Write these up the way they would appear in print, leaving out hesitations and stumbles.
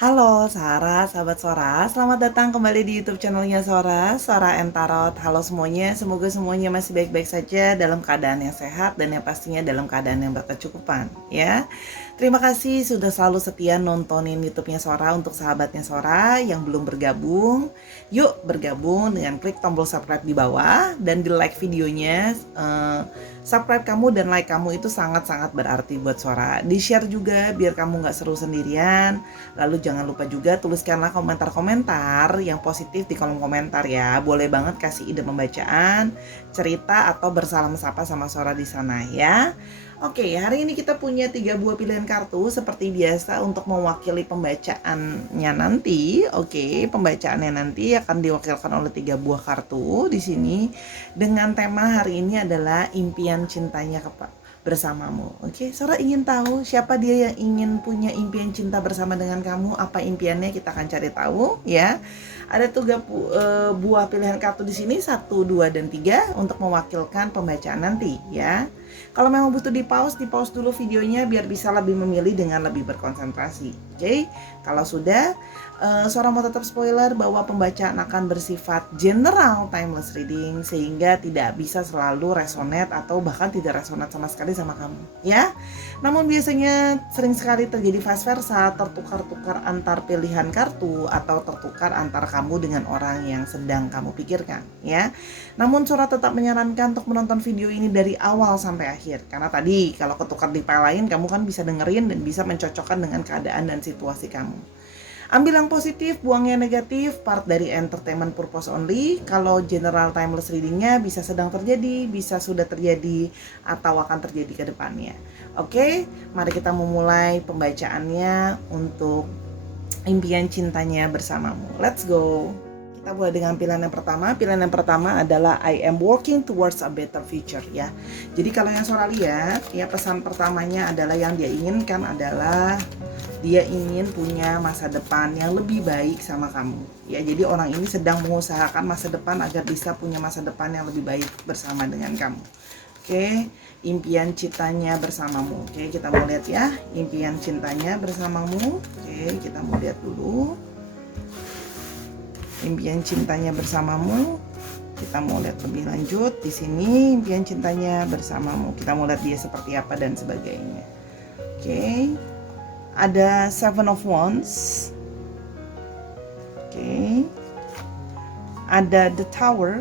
Halo Sarah, sahabat Sora, selamat datang kembali di YouTube channelnya Sora, Sora and Tarot. Halo semuanya, semoga semuanya masih baik-baik saja, dalam keadaan yang sehat dan yang pastinya dalam keadaan yang berkecukupan, ya. Terima kasih sudah selalu setia nontonin YouTube-nya Sora. Untuk sahabatnya Sora yang belum bergabung, yuk bergabung dengan klik tombol subscribe di bawah dan di like videonya. Subscribe kamu dan like kamu itu sangat-sangat berarti buat Sora. Di share juga biar kamu nggak seru sendirian. Lalu jangan lupa juga tuliskanlah komentar-komentar yang positif di kolom komentar ya. Boleh banget kasih ide pembacaan, cerita atau bersalam sapa sama Sora di sana ya. Oke, hari ini kita punya 3 buah pilihan kartu seperti biasa untuk mewakili pembacaannya nanti. Oke, pembacaannya nanti akan diwakilkan oleh 3 buah kartu di sini dengan tema hari ini adalah impian cintanya bersamamu. Oke, Sora ingin tahu siapa dia yang ingin punya impian cinta bersama dengan kamu. Apa impiannya, kita akan cari tahu ya. Ada 3 buah pilihan kartu di sini, 1, 2, dan 3 untuk mewakilkan pembacaan nanti ya. Kalau memang butuh di pause dulu videonya biar bisa lebih memilih dengan lebih berkonsentrasi. Oke, kalau sudah, Sora mau tetap spoiler bahwa pembacaan akan bersifat general timeless reading sehingga tidak bisa selalu resonate atau bahkan tidak resonate sama sekali sama kamu ya. Namun biasanya sering sekali terjadi vice versa, tertukar-tukar antar pilihan kartu atau tertukar antar kamu dengan orang yang sedang kamu pikirkan ya. Namun Sora tetap menyarankan untuk menonton video ini dari awal sampai akhir, karena tadi kalau ketukar di file lain kamu kan bisa dengerin dan bisa mencocokkan dengan keadaan dan situasi kamu. Ambil yang positif, buang yang negatif, part dari entertainment purpose only. Kalau general timeless readingnya bisa sedang terjadi, bisa sudah terjadi, atau akan terjadi ke depannya. Oke, mari kita memulai pembacaannya untuk impian cintanya bersamamu. Let's go. Kita mulai dengan pilihan yang pertama. Pilihan yang pertama adalah I am working towards a better future ya. Jadi kalau yang Sora lihat ya, pesan pertamanya adalah yang dia inginkan adalah dia ingin punya masa depan yang lebih baik sama kamu ya. Jadi orang ini sedang mengusahakan masa depan agar bisa punya masa depan yang lebih baik bersama dengan kamu. Oke, impian cintanya bersamamu. Oke, kita mau lihat ya, impian cintanya bersamamu. Oke, kita mau lihat dulu impian cintanya bersamamu. Kita mau lihat lebih lanjut di sini impian cintanya bersamamu. Kita mau lihat dia seperti apa dan sebagainya. Oke. Ada 7 of Wands. Oke. Ada the Tower.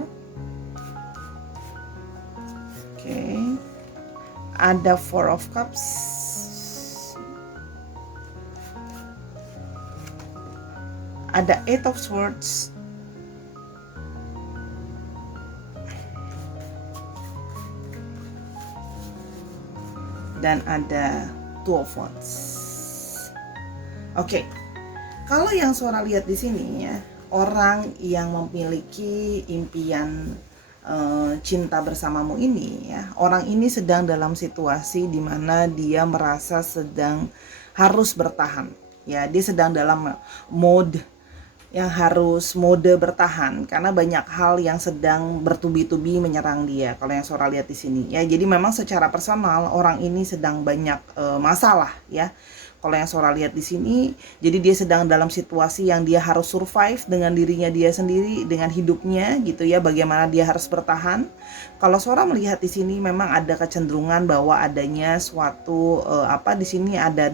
Oke. Ada 4 of Cups. Ada 8 of Swords. Dan ada 2 of Wands. Oke, kalau yang Sora lihat di sini ya, orang yang memiliki impian cinta bersamamu ini ya, orang ini sedang dalam situasi di mana dia merasa sedang harus bertahan ya. Dia sedang dalam mode yang harus mode bertahan karena banyak hal yang sedang bertubi-tubi menyerang dia. Kalau yang Sora lihat di sini ya, jadi memang secara personal orang ini sedang banyak masalah ya. Kalau yang Sora lihat di sini, jadi dia sedang dalam situasi yang dia harus survive dengan dirinya dia sendiri, dengan hidupnya gitu ya, bagaimana dia harus bertahan. Kalau Sora melihat di sini memang ada kecenderungan bahwa adanya suatu di sini ada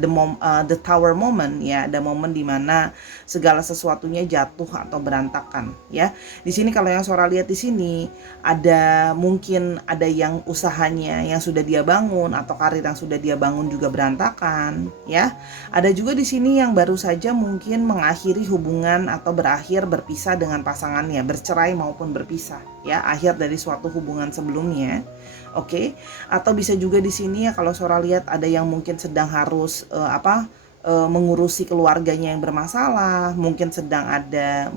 the tower moment ya, ada momen di mana segala sesuatunya jatuh atau berantakan ya. Di sini kalau yang Sora lihat di sini ada mungkin ada yang usahanya yang sudah dia bangun atau karir yang sudah dia bangun juga berantakan ya. Ada juga di sini yang baru saja mungkin mengakhiri hubungan atau berpisah dengan pasangannya, bercerai maupun berpisah ya, akhir dari suatu hubungan sebelumnya. Oke. Atau bisa juga di sini ya, kalau Sora lihat ada yang mungkin sedang harus mengurusi keluarganya yang bermasalah, mungkin sedang ada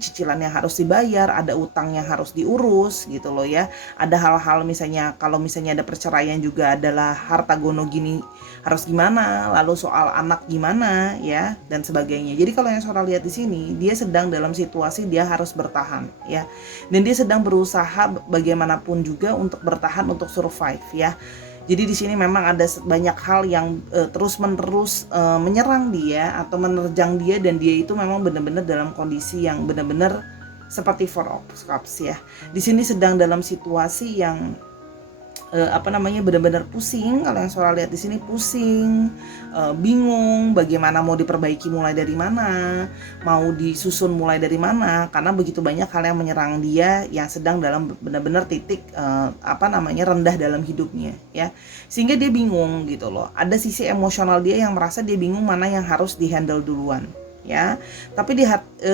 cicilan yang harus dibayar, ada utang yang harus diurus gitu loh ya. Ada hal-hal misalnya kalau misalnya ada perceraian juga adalah harta gono gini harus gimana, lalu soal anak gimana ya dan sebagainya. Jadi kalau yang Sora lihat di sini dia sedang dalam situasi dia harus bertahan ya. Dan dia sedang berusaha bagaimanapun juga untuk bertahan, untuk survive ya. Jadi di sini memang ada banyak hal yang terus-menerus menyerang dia atau menerjang dia, dan dia itu memang benar-benar dalam kondisi yang benar-benar seperti Four of Cups ya. Di sini sedang dalam situasi yang benar-benar pusing. Kalau yang Sora lihat di sini pusing, bingung bagaimana mau diperbaiki, mulai dari mana, mau disusun mulai dari mana, karena begitu banyak hal yang menyerang dia yang sedang dalam benar-benar titik rendah dalam hidupnya ya, sehingga dia bingung gitu loh. Ada sisi emosional dia yang merasa dia bingung mana yang harus dihandle duluan ya. Tapi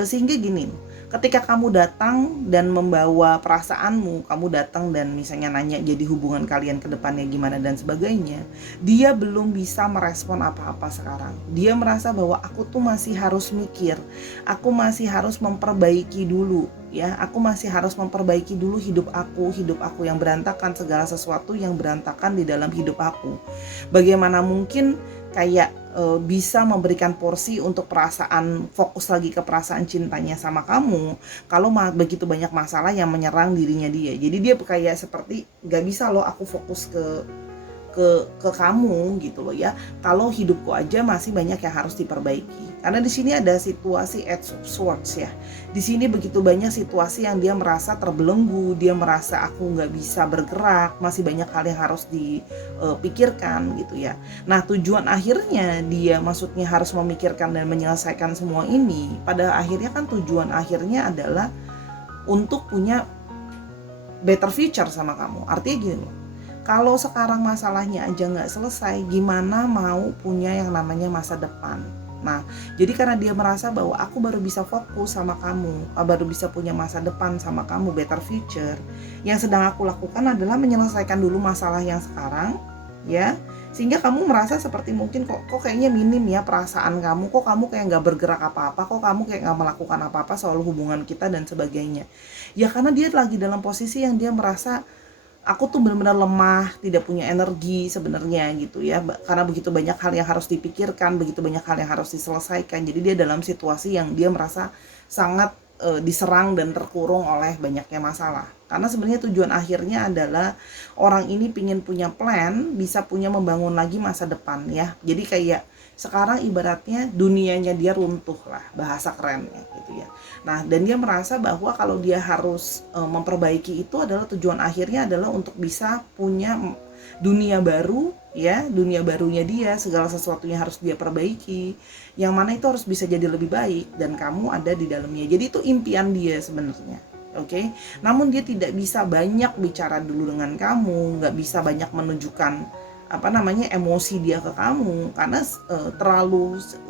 sehingga gini, ketika kamu datang dan membawa perasaanmu, kamu datang dan misalnya nanya jadi hubungan kalian ke depannya gimana dan sebagainya, dia belum bisa merespon apa-apa sekarang. Dia merasa bahwa aku tuh masih harus mikir, aku masih harus memperbaiki dulu ya, aku masih harus memperbaiki dulu hidup aku yang berantakan, segala sesuatu yang berantakan di dalam hidup aku. Bagaimana mungkin kayak bisa memberikan porsi untuk perasaan, fokus lagi ke perasaan cintanya sama kamu kalau begitu banyak masalah yang menyerang dirinya dia. Jadi dia kayak seperti gak bisa loh aku fokus ke kamu gitu loh ya, kalau hidupku aja masih banyak yang harus diperbaiki. Karena di sini ada situasi Eight of Swords ya. Di sini begitu banyak situasi yang dia merasa terbelenggu, dia merasa aku nggak bisa bergerak, masih banyak hal yang harus dipikirkan gitu ya. Nah tujuan akhirnya dia maksudnya harus memikirkan dan menyelesaikan semua ini, pada akhirnya kan tujuan akhirnya adalah untuk punya better future sama kamu. Artinya gini loh, kalau sekarang masalahnya aja nggak selesai, gimana mau punya yang namanya masa depan? Nah, jadi karena dia merasa bahwa aku baru bisa fokus sama kamu, baru bisa punya masa depan sama kamu, better future, yang sedang aku lakukan adalah menyelesaikan dulu masalah yang sekarang, ya. Sehingga kamu merasa seperti mungkin kok kayaknya minim ya perasaan kamu, kok kamu kayak nggak bergerak apa-apa, kok kamu kayak nggak melakukan apa-apa soal hubungan kita dan sebagainya. Ya karena dia lagi dalam posisi yang dia merasa aku tuh benar-benar lemah, tidak punya energi sebenarnya gitu ya, karena begitu banyak hal yang harus dipikirkan, begitu banyak hal yang harus diselesaikan. Jadi dia dalam situasi yang dia merasa sangat diserang dan terkurung oleh banyaknya masalah. Karena sebenarnya tujuan akhirnya adalah orang ini pingin punya plan, bisa punya membangun lagi masa depan ya. Jadi kayak sekarang ibaratnya dunianya dia runtuh lah, bahasa kerennya gitu ya. Nah, dan dia merasa bahwa kalau dia harus memperbaiki itu adalah tujuan akhirnya adalah untuk bisa punya dunia baru ya, dunia barunya dia, segala sesuatunya harus dia perbaiki, yang mana itu harus bisa jadi lebih baik dan kamu ada di dalamnya. Jadi itu impian dia sebenarnya. Oke, namun dia tidak bisa banyak bicara dulu dengan kamu, nggak bisa banyak menunjukkan emosi dia ke kamu karena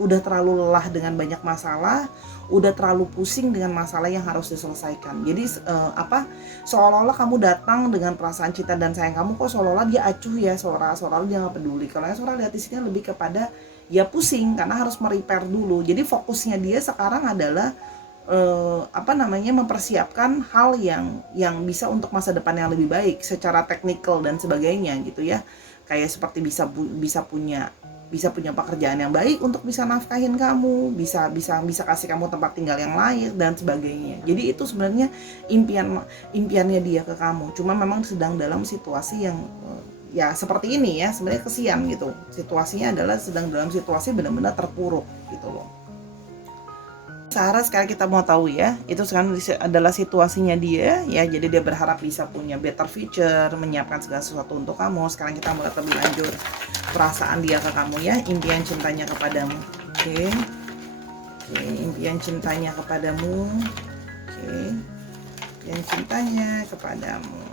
udah terlalu lelah dengan banyak masalah, udah terlalu pusing dengan masalah yang harus diselesaikan. Jadi seolah-olah kamu datang dengan perasaan cinta dan sayang kamu, kok seolah-olah dia acuh ya, seolah-olah dia nggak peduli. Kalau yang Sora lihat di sini lebih kepada ya pusing karena harus merepair dulu. Jadi fokusnya dia sekarang adalah mempersiapkan hal yang bisa untuk masa depan yang lebih baik secara teknikal dan sebagainya gitu ya, kayak seperti bisa punya pekerjaan yang baik untuk bisa nafkahin kamu, bisa kasih kamu tempat tinggal yang layak dan sebagainya. Jadi itu sebenarnya impiannya dia ke kamu, cuma memang sedang dalam situasi yang ya seperti ini ya, sebenarnya kesian gitu. Situasinya adalah sedang dalam situasi benar-benar terpuruk gitu loh. Sekarang kita mau tahu ya, itu sekarang adalah situasinya dia ya, jadi dia berharap bisa punya better future, menyiapkan segala sesuatu untuk kamu. Sekarang kita mulai lebih lanjut perasaan dia ke kamu ya, impian cintanya kepadamu. Oke, impian cintanya kepadamu. Impian cintanya kepadamu.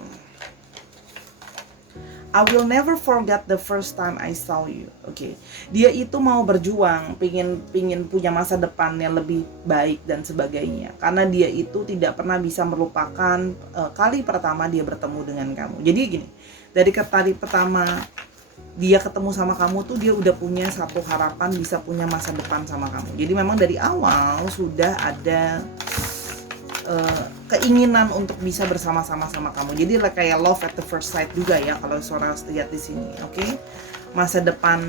I will never forget the first time I saw you. Oke. Dia itu mau berjuang, pingin punya masa depan yang lebih baik dan sebagainya. Karena dia itu tidak pernah bisa melupakan kali pertama dia bertemu dengan kamu. Jadi gini, dari kali pertama dia ketemu sama kamu tuh dia udah punya satu harapan bisa punya masa depan sama kamu. Jadi memang dari awal sudah ada keinginan untuk bisa bersama-sama sama kamu. Jadi kayak love at the first sight juga ya kalau Sora lihat di sini. Oke. Masa depan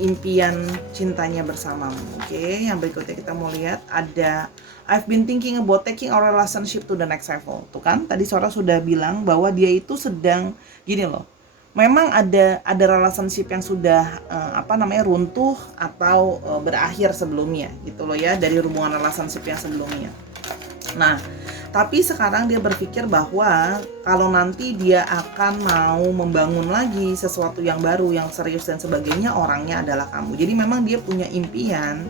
impian cintanya bersamamu. Oke. Yang berikutnya kita mau lihat ada I've been thinking about taking our relationship to the next level. Tuh kan tadi Sora sudah bilang bahwa dia itu sedang gini loh. memang ada relationship yang sudah runtuh atau berakhir sebelumnya gitu loh ya, dari hubungan relationship yang sebelumnya. Nah, tapi sekarang dia berpikir bahwa kalau nanti dia akan mau membangun lagi sesuatu yang baru, yang serius dan sebagainya, orangnya adalah kamu. Jadi memang dia punya impian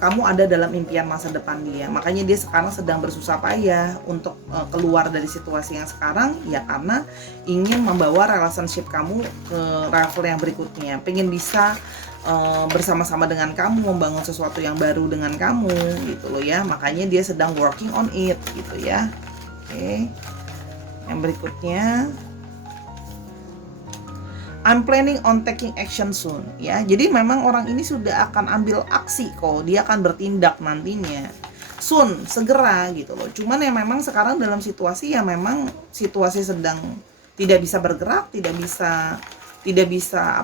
kamu ada dalam impian masa depan dia. Makanya dia sekarang sedang bersusah payah untuk keluar dari situasi yang sekarang, ya karena ingin membawa relationship kamu ke level yang berikutnya. Pengen bisa bersama-sama dengan kamu, membangun sesuatu yang baru dengan kamu gitu loh ya. Makanya dia sedang working on it gitu ya. Oke. Yang berikutnya, I'm planning on taking action soon ya. Jadi memang orang ini sudah akan ambil aksi kok. Dia akan bertindak nantinya. Soon, segera gitu loh. Cuman ya memang sekarang dalam situasi ya memang situasi sedang tidak bisa bergerak, tidak bisa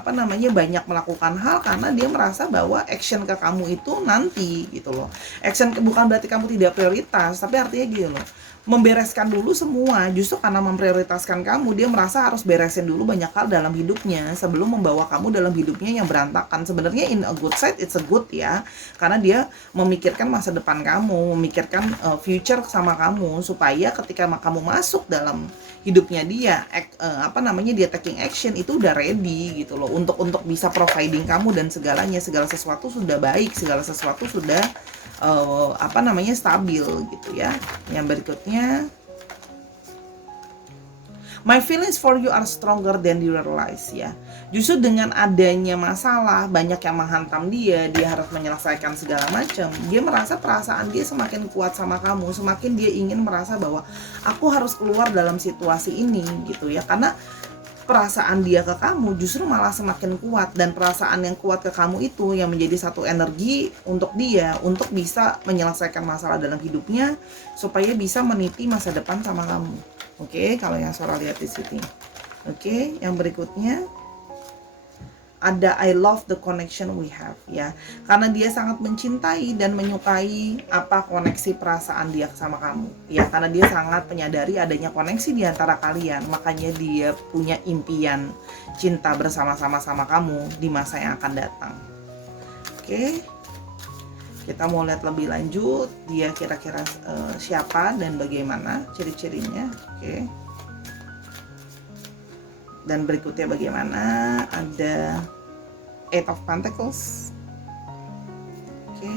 banyak melakukan hal, karena dia merasa bahwa action ke kamu itu nanti gitu loh. Action bukan berarti kamu tidak prioritas, tapi artinya gitu loh, membereskan dulu semua. Justru karena memprioritaskan kamu, dia merasa harus beresin dulu banyak hal dalam hidupnya sebelum membawa kamu dalam hidupnya yang berantakan. Sebenarnya in a good side it's a good ya, karena dia memikirkan masa depan kamu, memikirkan future sama kamu, supaya ketika kamu masuk dalam hidupnya dia, dia taking action itu udah ready gitu loh, untuk bisa providing kamu dan segalanya, segala sesuatu sudah baik, segala sesuatu sudah stabil gitu ya. Yang berikutnya, my feelings for you are stronger than you realize ya. Justru dengan adanya masalah banyak yang menghantam dia harus menyelesaikan segala macam, dia merasa perasaan dia semakin kuat sama kamu, semakin dia ingin merasa bahwa aku harus keluar dalam situasi ini gitu ya. Karena perasaan dia ke kamu justru malah semakin kuat, dan perasaan yang kuat ke kamu itu yang menjadi satu energi untuk dia untuk bisa menyelesaikan masalah dalam hidupnya supaya bisa meniti masa depan sama kamu. Oke, kalau yang Sora lihat di sini. Oke, yang berikutnya ada I love the connection we have ya, karena dia sangat mencintai dan menyukai koneksi perasaan dia sama kamu ya, karena dia sangat menyadari adanya koneksi di antara kalian, makanya dia punya impian cinta bersama-sama sama kamu di masa yang akan datang. Oke, kita mau lihat lebih lanjut dia kira-kira siapa dan bagaimana ciri-cirinya. Oke. Dan berikutnya bagaimana, ada Eight of Pentacles. Oke.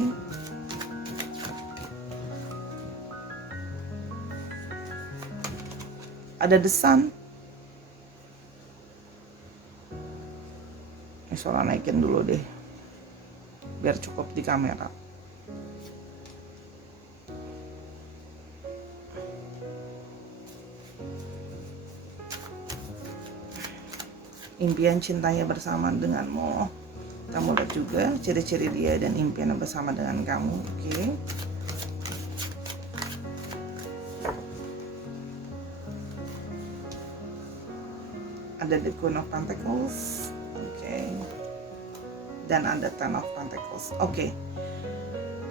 Ada The Sun. Ini Sora naikin dulu deh biar cukup di kamera. Impian cintanya bersama denganmu. Kamu lihat juga ciri-ciri dia dan impian bersama dengan kamu. Oke. Ada The Queen of Pentacles. Oke. Dan ada Ten of Pentacles. Oke.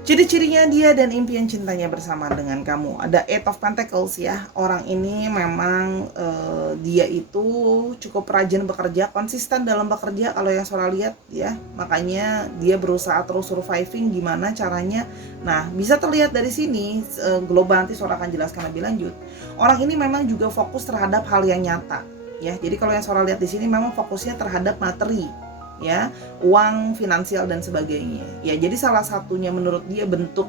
Ciri-cirinya dia dan impian cintanya bersama dengan kamu. Ada Eight of Pentacles ya. Orang ini memang dia itu cukup rajin bekerja, konsisten dalam bekerja kalau yang Sora lihat ya. Makanya dia berusaha terus surviving gimana caranya. Nah, bisa terlihat dari sini global, nanti Sora akan jelaskan lebih lanjut. Orang ini memang juga fokus terhadap hal yang nyata ya. Jadi kalau yang Sora lihat di sini memang fokusnya terhadap materi ya, uang, finansial dan sebagainya ya. Jadi salah satunya menurut dia bentuk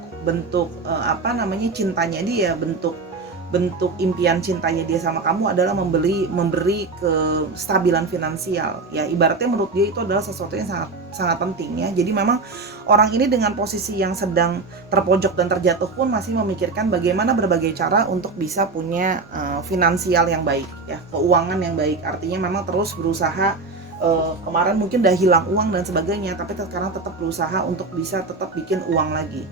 cintanya dia, bentuk impian cintanya dia sama kamu adalah memberi kestabilan finansial ya. Ibaratnya menurut dia itu adalah sesuatu yang sangat penting ya. Jadi memang orang ini dengan posisi yang sedang terpojok dan terjatuh pun masih memikirkan bagaimana berbagai cara untuk bisa punya finansial yang baik ya, keuangan yang baik. Artinya memang terus berusaha. Kemarin mungkin udah hilang uang dan sebagainya, tapi sekarang tetap berusaha untuk bisa tetap bikin uang lagi.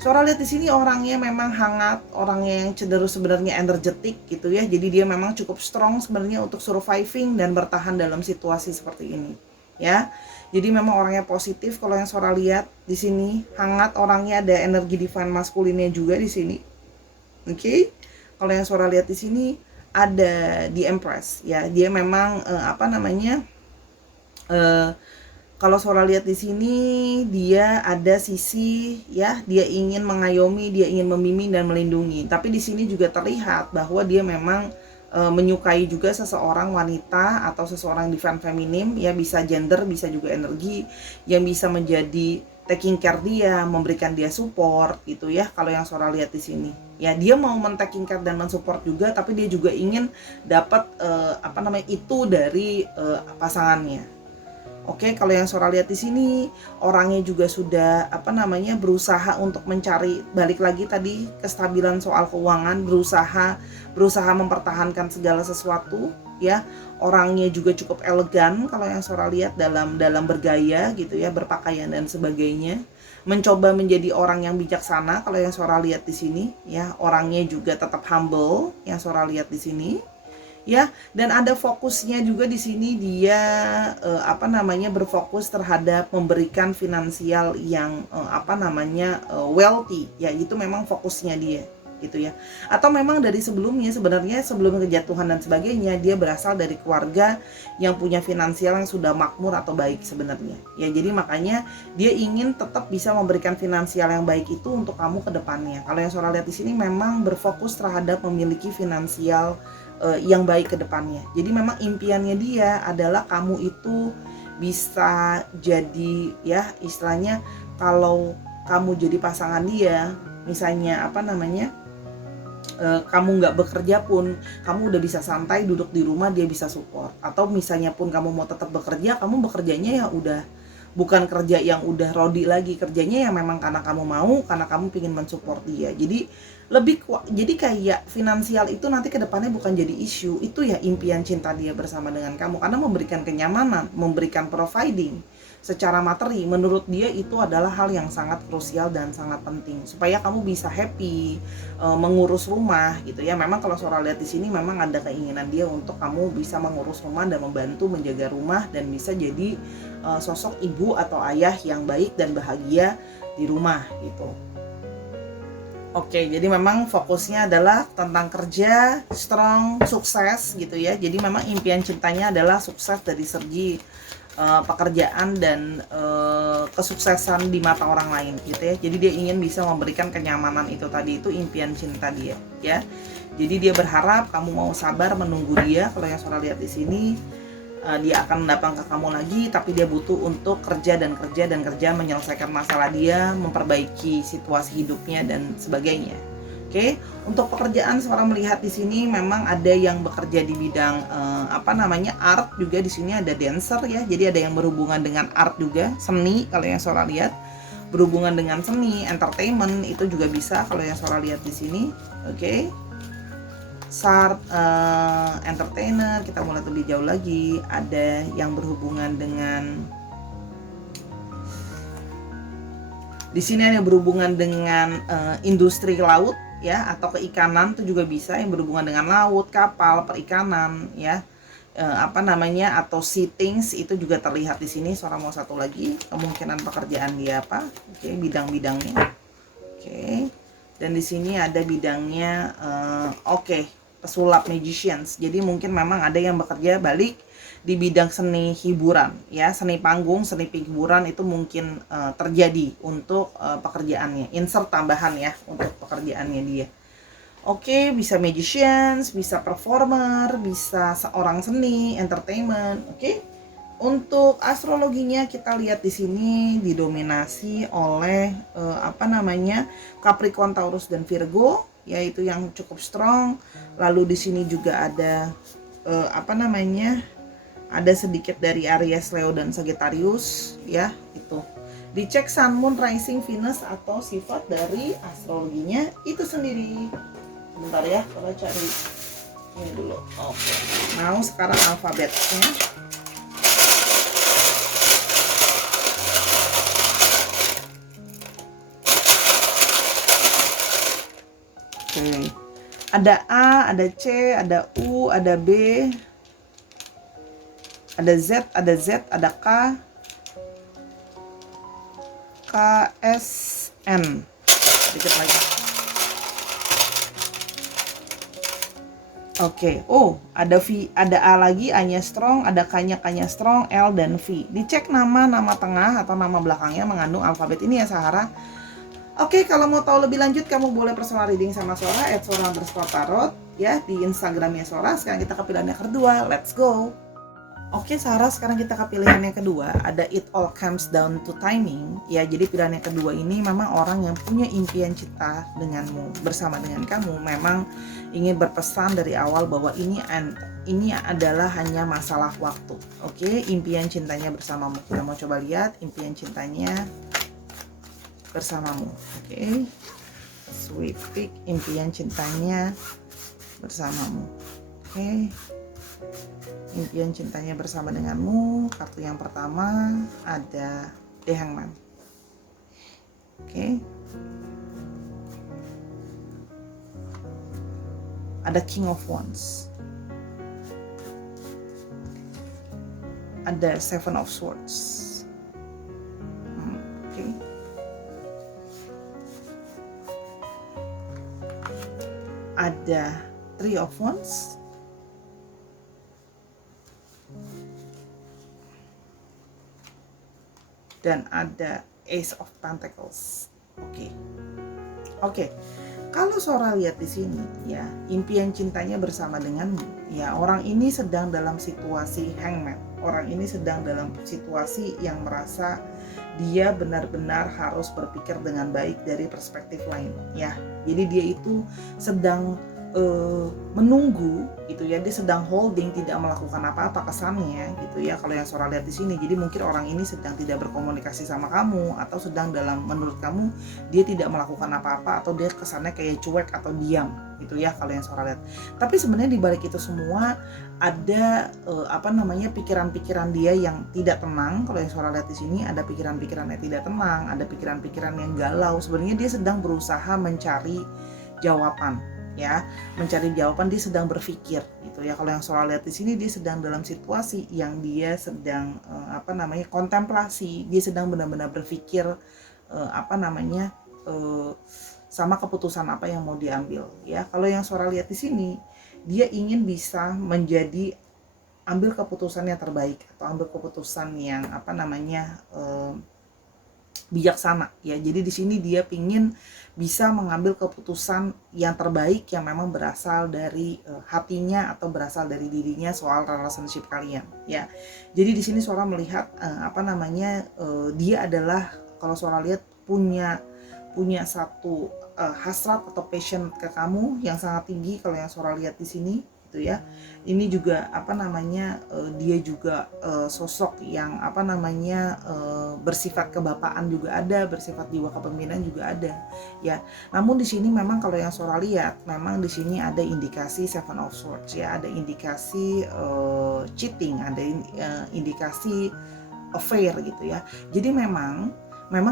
Sora lihat di sini orangnya memang hangat, orangnya yang cenderung sebenarnya energetik gitu ya. Jadi dia memang cukup strong sebenarnya untuk surviving dan bertahan dalam situasi seperti ini ya. Jadi memang orangnya positif. Kalau yang Sora lihat di sini hangat, orangnya ada energi divine maskulinnya juga di sini. Oke. Kalau yang Sora lihat di sini ada di Empress ya. Dia memang apa namanya, kalau Sora lihat di sini dia ada sisi ya, dia ingin mengayomi, dia ingin membimbing dan melindungi. Tapi di sini juga terlihat bahwa dia memang menyukai juga seseorang wanita atau seseorang divine feminim ya, bisa gender, bisa juga energi yang bisa menjadi taking care dia, memberikan dia support gitu ya. Kalau yang Sora lihat di sini ya, dia mau men-taking care dan mensupport juga, tapi dia juga ingin dapat apa namanya itu dari pasangannya. Oke, kalau yang Sora lihat di sini, orangnya juga sudah apa namanya berusaha untuk mencari, balik lagi tadi kestabilan soal keuangan, berusaha mempertahankan segala sesuatu ya. Orangnya juga cukup elegan kalau yang Sora lihat, dalam bergaya gitu ya, berpakaian dan sebagainya. Mencoba menjadi orang yang bijaksana kalau yang Sora lihat di sini ya. Orangnya juga tetap humble yang Sora lihat di sini ya, dan ada fokusnya juga di sini. Dia apa namanya berfokus terhadap memberikan finansial yang apa namanya wealthy ya, itu memang fokusnya dia gitu ya. Atau memang dari sebelumnya, sebenarnya sebelum kejatuhan dan sebagainya, dia berasal dari keluarga yang punya finansial yang sudah makmur atau baik sebenarnya ya. Jadi makanya dia ingin tetap bisa memberikan finansial yang baik itu untuk kamu ke depannya. Kalau yang Sora lihat di sini memang berfokus terhadap memiliki finansial yang baik ke depannya. Jadi memang impiannya dia adalah kamu itu bisa jadi ya, istilahnya kalau kamu jadi pasangan dia, misalnya apa namanya, kamu nggak bekerja pun kamu udah bisa santai duduk di rumah, dia bisa support. Atau misalnya pun kamu mau tetap bekerja, kamu bekerjanya ya udah bukan kerja yang udah rodi lagi, kerjanya yang memang karena kamu mau, karena kamu ingin mensupport dia. Jadi lebih jadi kayak finansial itu nanti ke depannya bukan jadi isu. Itu ya impian cinta dia bersama dengan kamu, karena memberikan kenyamanan, memberikan providing secara materi, menurut dia itu adalah hal yang sangat krusial dan sangat penting supaya kamu bisa happy mengurus rumah gitu ya. Memang kalau Sora lihat di sini memang ada keinginan dia untuk kamu bisa mengurus rumah dan membantu menjaga rumah dan bisa jadi sosok ibu atau ayah yang baik dan bahagia di rumah gitu. Oke, jadi memang fokusnya adalah tentang kerja, strong, sukses gitu ya. Jadi memang impian cintanya adalah sukses dari segi pekerjaan dan kesuksesan di mata orang lain gitu ya. Jadi dia ingin bisa memberikan kenyamanan, itu tadi itu impian cinta dia ya. Jadi dia berharap kamu mau sabar menunggu dia. Kalau yang Sora lihat di sini dia akan datang ke kamu lagi, tapi dia butuh untuk kerja dan kerja menyelesaikan masalah dia, memperbaiki situasi hidupnya dan sebagainya. Oke, untuk pekerjaan Sora melihat di sini memang ada yang bekerja di bidang apa namanya art juga. Di sini ada dancer ya, jadi ada yang berhubungan dengan art juga, seni. Kalau yang Sora lihat berhubungan dengan seni, entertainment itu juga bisa kalau yang Sora lihat di sini. Oke. Sart entertainer, kita mulai lebih jauh lagi, ada yang berhubungan dengan, di sini ada berhubungan dengan industri laut ya, atau keikanan itu juga bisa, yang berhubungan dengan laut, kapal, perikanan ya, apa namanya, atau sea things itu juga terlihat di sini. Sora mau satu lagi kemungkinan pekerjaan dia apa, oke, bidang-bidangnya, oke. Dan di sini ada bidangnya oke, pesulap, magicians. Jadi mungkin memang ada yang bekerja balik di bidang seni hiburan ya, seni panggung, seni hiburan itu mungkin terjadi untuk pekerjaannya, insert tambahan ya untuk pekerjaannya dia. Oke, bisa magicians, bisa performer, bisa seorang seni, entertainment. Oke. Untuk astrologinya kita lihat di sini didominasi oleh apa namanya, Capricorn, Taurus dan Virgo, yaitu yang cukup strong. Lalu di sini juga ada apa namanya, ada sedikit dari Aries, Leo dan Sagittarius ya. Itu dicek Sun, Moon, Rising, Venus atau sifat dari astrologinya itu sendiri. Bentar ya, kita cari ini dulu. Oke. Mau sekarang alfabetnya. Oke. Ada A, ada C, ada U, ada B, ada Z, ada K, S, N. Sedikit lagi. Oke, oh ada V, ada A lagi, A-nya strong, ada K-nya strong, L dan V. Dicek nama tengah atau nama belakangnya mengandung alfabet ini ya Sahara. Oke, kalau mau tahu lebih lanjut kamu boleh personal reading sama Sora @sora_tarot ya di Instagramnya Sora. Sekarang kita ke pilihan yang kedua, let's go. Oke Sarah, sekarang kita ke pilihan yang kedua. Ada It All Comes Down to Timing. Ya, jadi pilihan yang kedua ini memang orang yang punya impian cinta denganmu, bersama dengan kamu, memang ingin berpesan dari awal bahwa ini adalah hanya masalah waktu. Oke, impian cintanya bersamamu. Kita mau coba lihat impian cintanya bersamamu. Oke, Sweet Pick, impian cintanya bersamamu. Oke, impian cintanya bersama denganmu. Kartu yang pertama ada The Hangman. Oke. Ada King of Wands. Ada Seven of Swords. Oke. Ada Three of Wands. Dan ada Ace of Pentacles. Oke. Kalau Sora lihat di sini ya, impian cintanya bersama denganmu. Ya, orang ini sedang dalam situasi hangman. Orang ini sedang dalam situasi yang merasa dia benar-benar harus berpikir dengan baik dari perspektif lain ya. Jadi dia itu sedang menunggu gitu ya, dia sedang holding, tidak melakukan apa-apa kesannya gitu ya kalau yang Sora lihat di sini. Jadi mungkin orang ini sedang tidak berkomunikasi sama kamu, atau sedang dalam, menurut kamu dia tidak melakukan apa-apa, atau dia kesannya kayak cuek atau diam gitu ya kalau yang Sora lihat. Tapi sebenarnya di balik itu semua ada pikiran-pikiran dia yang tidak tenang. Kalau yang Sora lihat di sini ada pikiran-pikiran yang tidak tenang, ada pikiran-pikiran yang galau. Sebenarnya dia sedang berusaha mencari jawaban ya, mencari jawaban. Dia sedang berpikir gitu ya. Kalau yang Sora lihat di sini dia sedang dalam situasi yang dia sedang kontemplasi. Dia sedang benar-benar berpikir sama keputusan apa yang mau diambil ya. Kalau yang Sora lihat di sini, dia ingin bisa ambil keputusan yang terbaik, atau ambil keputusan yang bijaksana ya. Jadi di sini dia ingin bisa mengambil keputusan yang terbaik yang memang berasal dari hatinya atau berasal dari dirinya soal relationship kalian ya. Jadi di sini Sora melihat dia adalah, kalau Sora lihat, punya satu hasrat atau passion ke kamu yang sangat tinggi. Kalau yang Sora lihat di sini gitu ya. Ini juga dia juga sosok yang bersifat kebapaan juga ada, bersifat jiwa kepemimpinan juga ada ya. Namun di sini memang kalau yang Sora lihat, memang di sini ada indikasi Seven of Swords ya, ada indikasi cheating, ada indikasi affair gitu ya. Jadi memang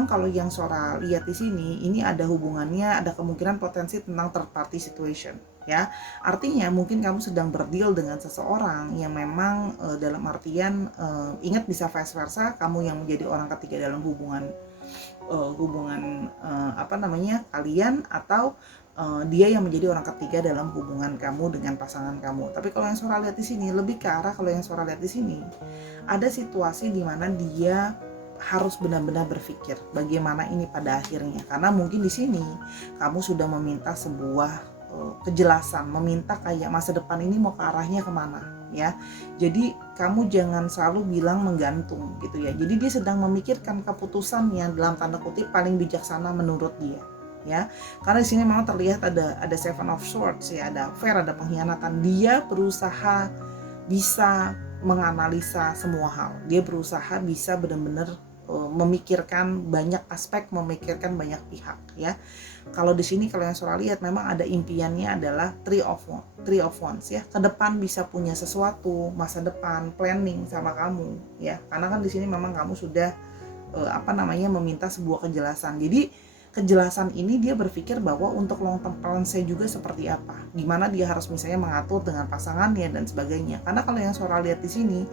kalau yang Sora lihat di sini, ini ada hubungannya, ada kemungkinan potensi tentang third party situation ya. Artinya mungkin kamu sedang berdeal dengan seseorang yang memang dalam artian ingat, bisa vice versa, kamu yang menjadi orang ketiga dalam hubungan kalian, atau dia yang menjadi orang ketiga dalam hubungan kamu dengan pasangan kamu. Tapi kalau yang Sora lihat di sini lebih ke arah, kalau yang Sora lihat di sini ada situasi di mana dia harus benar-benar berpikir bagaimana ini pada akhirnya, karena mungkin di sini kamu sudah meminta sebuah kejelasan, meminta kayak masa depan ini mau ke arahnya kemana ya. Jadi kamu jangan selalu bilang menggantung gitu ya. Jadi dia sedang memikirkan keputusan yang dalam tanda kutip paling bijaksana menurut dia ya. Karena di sini memang terlihat ada Seven of Swords ya, ada affair, ada pengkhianatan. Dia berusaha bisa menganalisa semua hal. Dia berusaha bisa benar-benar memikirkan banyak aspek, memikirkan banyak pihak ya. Kalau di sini kalau yang Sora lihat memang ada impiannya adalah Three of Wands ya. Ke depan bisa punya sesuatu, masa depan, planning sama kamu ya. Karena kan di sini memang kamu sudah meminta sebuah kejelasan. Jadi kejelasan ini dia berpikir bahwa untuk long term plan saya juga seperti apa, gimana dia harus misalnya mengatur dengan pasangannya dan sebagainya. Karena kalau yang Sora lihat di sini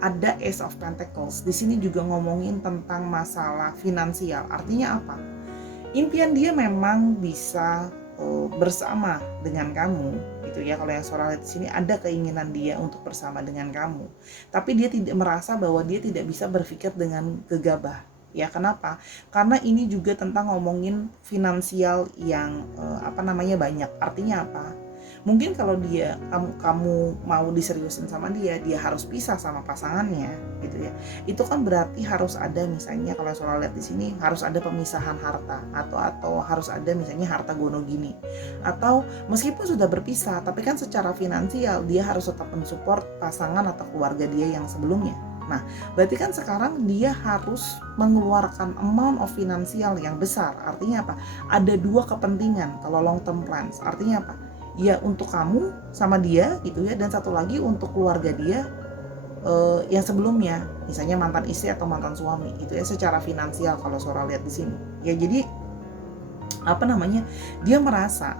ada Ace of Pentacles, di sini juga ngomongin tentang masalah finansial. Artinya apa? Impian dia memang bisa bersama dengan kamu gitu ya. Kalau yang suara lihat di sini ada keinginan dia untuk bersama dengan kamu, tapi dia tidak merasa bahwa dia tidak bisa berpikir dengan gegabah. Ya, kenapa? Karena ini juga tentang ngomongin finansial yang banyak. Artinya apa? Mungkin kalau kamu mau diseriusin sama dia harus pisah sama pasangannya gitu ya. Itu kan berarti harus ada, misalnya kalau soal lihat di sini harus ada pemisahan harta, atau harus ada misalnya harta gono gini. Atau meskipun sudah berpisah tapi kan secara finansial dia harus tetap mensupport pasangan atau keluarga dia yang sebelumnya. Nah, berarti kan sekarang dia harus mengeluarkan amount of finansial yang besar. Artinya apa? Ada dua kepentingan kalau long term plans. Artinya apa? Ya untuk kamu sama dia gitu ya, dan satu lagi untuk keluarga dia yang sebelumnya, misalnya mantan istri atau mantan suami itu ya, secara finansial kalau Sora lihat di sini. Ya jadi dia merasa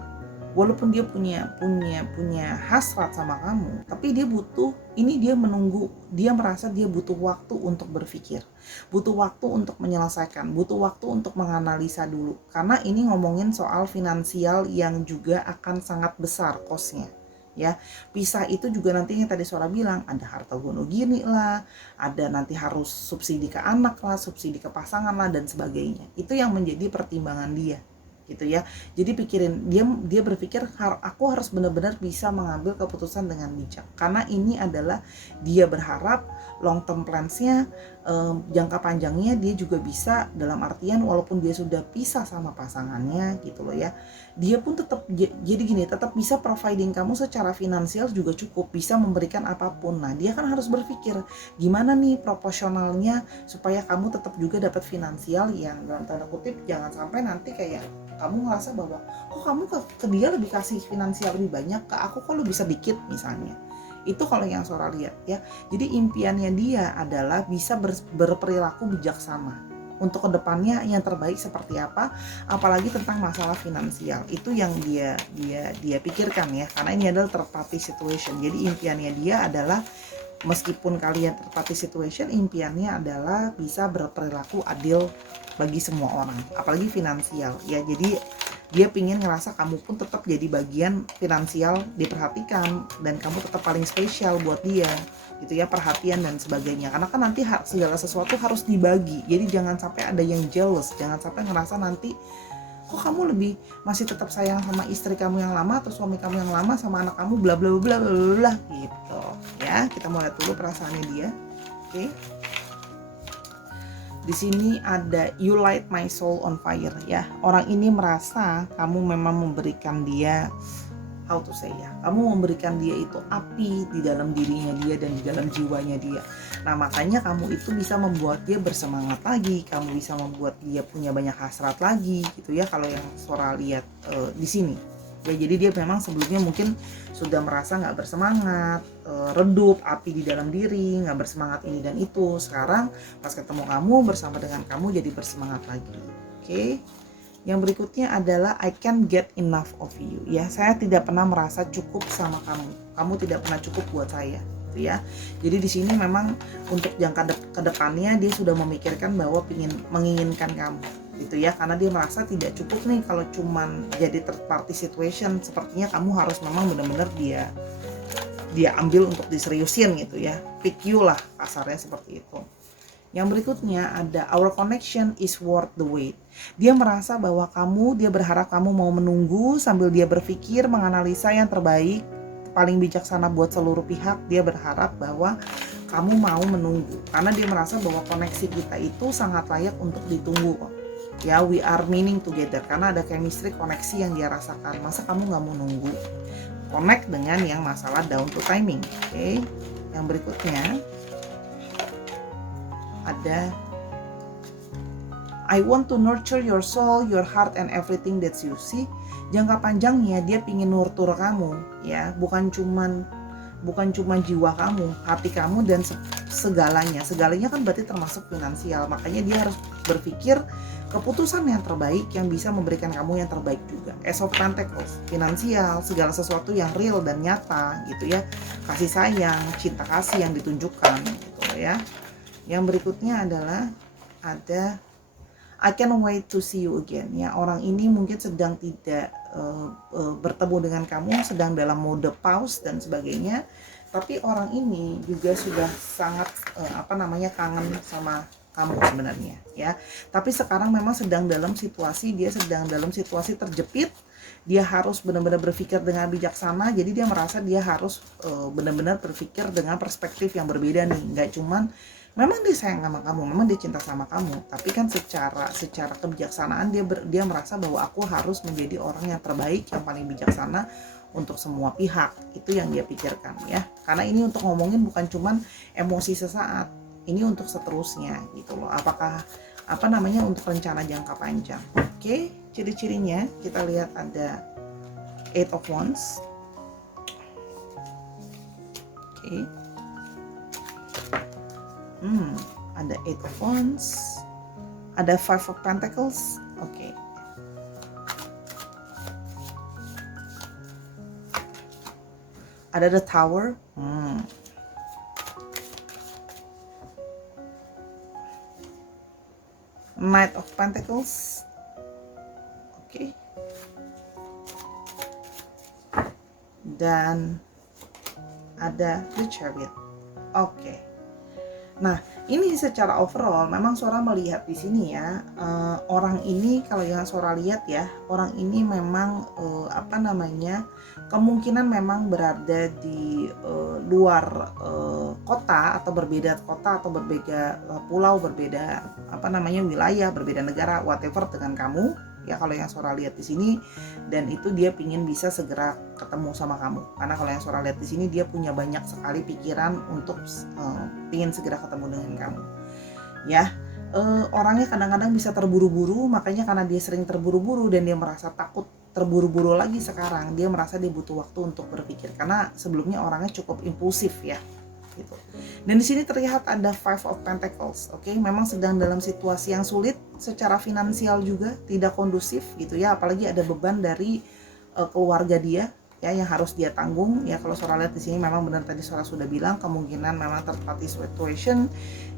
walaupun dia punya hasrat sama kamu, tapi dia menunggu, dia merasa dia butuh waktu untuk berpikir, butuh waktu untuk menyelesaikan, butuh waktu untuk menganalisa dulu, karena ini ngomongin soal finansial yang juga akan sangat besar kosnya ya. Pisah itu juga nantinya tadi Sora bilang ada harta gono gini lah, ada nanti harus subsidi ke anak lah, subsidi ke pasangan lah, dan sebagainya. Itu yang menjadi pertimbangan dia gitu ya. Jadi dia berpikir aku harus benar-benar bisa mengambil keputusan dengan bijak, karena ini adalah dia berharap long term plans-nya, jangka panjangnya dia juga bisa, dalam artian walaupun dia sudah pisah sama pasangannya gitu loh ya, dia pun tetap tetap bisa providing kamu secara finansial, juga cukup bisa memberikan apapun. Nah, dia kan harus berpikir gimana nih proporsionalnya supaya kamu tetap juga dapat finansial yang dalam tanda kutip jangan sampai nanti kayak kamu ngerasa bahwa kok kamu ke dia lebih kasih finansial lebih banyak, ke aku kok lebih sedikit misalnya. Itu kalau yang Sora lihat ya. Jadi impiannya dia adalah bisa berperilaku bijaksana untuk kedepannya yang terbaik seperti apa, apalagi tentang masalah finansial. Itu yang dia pikirkan ya, karena ini adalah third party situation. Jadi impiannya dia adalah meskipun kalian third party situation, impiannya adalah bisa berperilaku adil bagi semua orang, apalagi finansial ya. Jadi dia pingin ngerasa kamu pun tetap jadi bagian finansial, diperhatikan, dan kamu tetap paling spesial buat dia gitu ya, perhatian dan sebagainya. Karena kan nanti segala sesuatu harus dibagi, jadi jangan sampai ada yang jealous, jangan sampai ngerasa nanti kok kamu masih tetap sayang sama istri kamu yang lama atau suami kamu yang lama sama anak kamu bla bla bla bla bla gitu ya. Kita mau lihat dulu perasaannya dia. Oke. Di sini ada you light my soul on fire ya. Orang ini merasa kamu memang memberikan dia kamu memberikan dia itu api di dalam dirinya dia dan di dalam jiwanya dia. Nah, makanya kamu itu bisa membuat dia bersemangat lagi, kamu bisa membuat dia punya banyak hasrat lagi gitu ya, kalau yang Sora lihat di sini. Ya, jadi dia memang sebelumnya mungkin sudah merasa nggak bersemangat, redup api di dalam diri, nggak bersemangat ini dan itu. Sekarang pas ketemu kamu, bersama dengan kamu jadi bersemangat lagi. Oke. Yang berikutnya adalah I can't get enough of you ya. Saya tidak pernah merasa cukup sama kamu. Kamu tidak pernah cukup buat saya gitu ya. Jadi di sini memang untuk jangka ke depannya dia sudah memikirkan bahwa menginginkan kamu gitu ya, karena dia merasa tidak cukup nih kalau cuman jadi third party situation. Sepertinya kamu harus memang benar-benar dia ambil untuk diseriusin gitu ya, pick you lah kasarnya seperti itu. Yang berikutnya ada our connection is worth the wait. Dia merasa bahwa dia berharap kamu mau menunggu sambil dia berpikir, menganalisa yang terbaik, paling bijaksana buat seluruh pihak. Dia berharap bahwa kamu mau menunggu, karena dia merasa bahwa koneksi kita itu sangat layak untuk ditunggu kok. Ya, we are meaning together, karena ada chemistry, koneksi yang dia rasakan. Masa kamu gak mau nunggu? Connect dengan yang masalah down to timing. Oke. Yang berikutnya ada I want to nurture your soul, your heart, and everything that you see. Jangka panjangnya dia pingin nurture kamu ya, bukan cuma jiwa kamu, hati kamu, dan segalanya kan berarti termasuk finansial. Makanya dia harus berpikir keputusan yang terbaik yang bisa memberikan kamu yang terbaik juga. Ace of Pentacles, finansial, segala sesuatu yang real dan nyata gitu ya, kasih sayang, cinta kasih yang ditunjukkan gitu ya. Yang berikutnya adalah ada I can't wait to see you again ya. Orang ini mungkin sedang tidak bertemu dengan kamu, sedang dalam mode pause dan sebagainya. Tapi orang ini juga sudah sangat kangen sama kamu sebenarnya ya. Tapi sekarang memang sedang dalam situasi terjepit. Dia harus benar-benar berpikir dengan bijaksana. Jadi dia merasa dia harus benar-benar berpikir dengan perspektif yang berbeda nih. Nggak cuman memang dia sayang sama kamu, memang dia cinta sama kamu, tapi kan secara kebijaksanaan dia merasa bahwa aku harus menjadi orang yang terbaik, yang paling bijaksana untuk semua pihak. Itu yang dia pikirkan ya. Karena ini untuk ngomongin bukan cuman emosi sesaat, ini untuk seterusnya gitu loh. Apakah untuk rencana jangka panjang. Oke, ciri-cirinya kita lihat ada 8 of Wands. Oke. Ada 8 of Wands, ada 5 of Pentacles. Oke. Ada the Tower. Knight of Pentacles. Oke. Dan ada the Chariot. Oke. Nah, ini secara overall memang Sora melihat di sini ya, orang ini kalau yang Sora lihat ya, orang ini memang kemungkinan memang berada di luar kota atau berbeda kota atau berbeda pulau, berbeda wilayah, berbeda negara, whatever dengan kamu. Ya kalau yang Sora lihat di sini, dan itu dia pingin bisa segera ketemu sama kamu, karena kalau yang Sora lihat di sini dia punya banyak sekali pikiran untuk pingin segera ketemu dengan kamu ya. Orangnya kadang-kadang bisa terburu-buru, makanya karena dia sering terburu-buru dan dia merasa takut terburu-buru lagi, sekarang dia merasa dia butuh waktu untuk berpikir, karena sebelumnya orangnya cukup impulsif ya gitu. Dan di sini terlihat ada 5 of Pentacles. Oke, memang sedang dalam situasi yang sulit secara finansial, juga tidak kondusif gitu ya, apalagi ada beban dari keluarga dia ya yang harus dia tanggung ya. Kalau Sora lihat di sini memang benar tadi Sora sudah bilang, kemungkinan memang third party situation,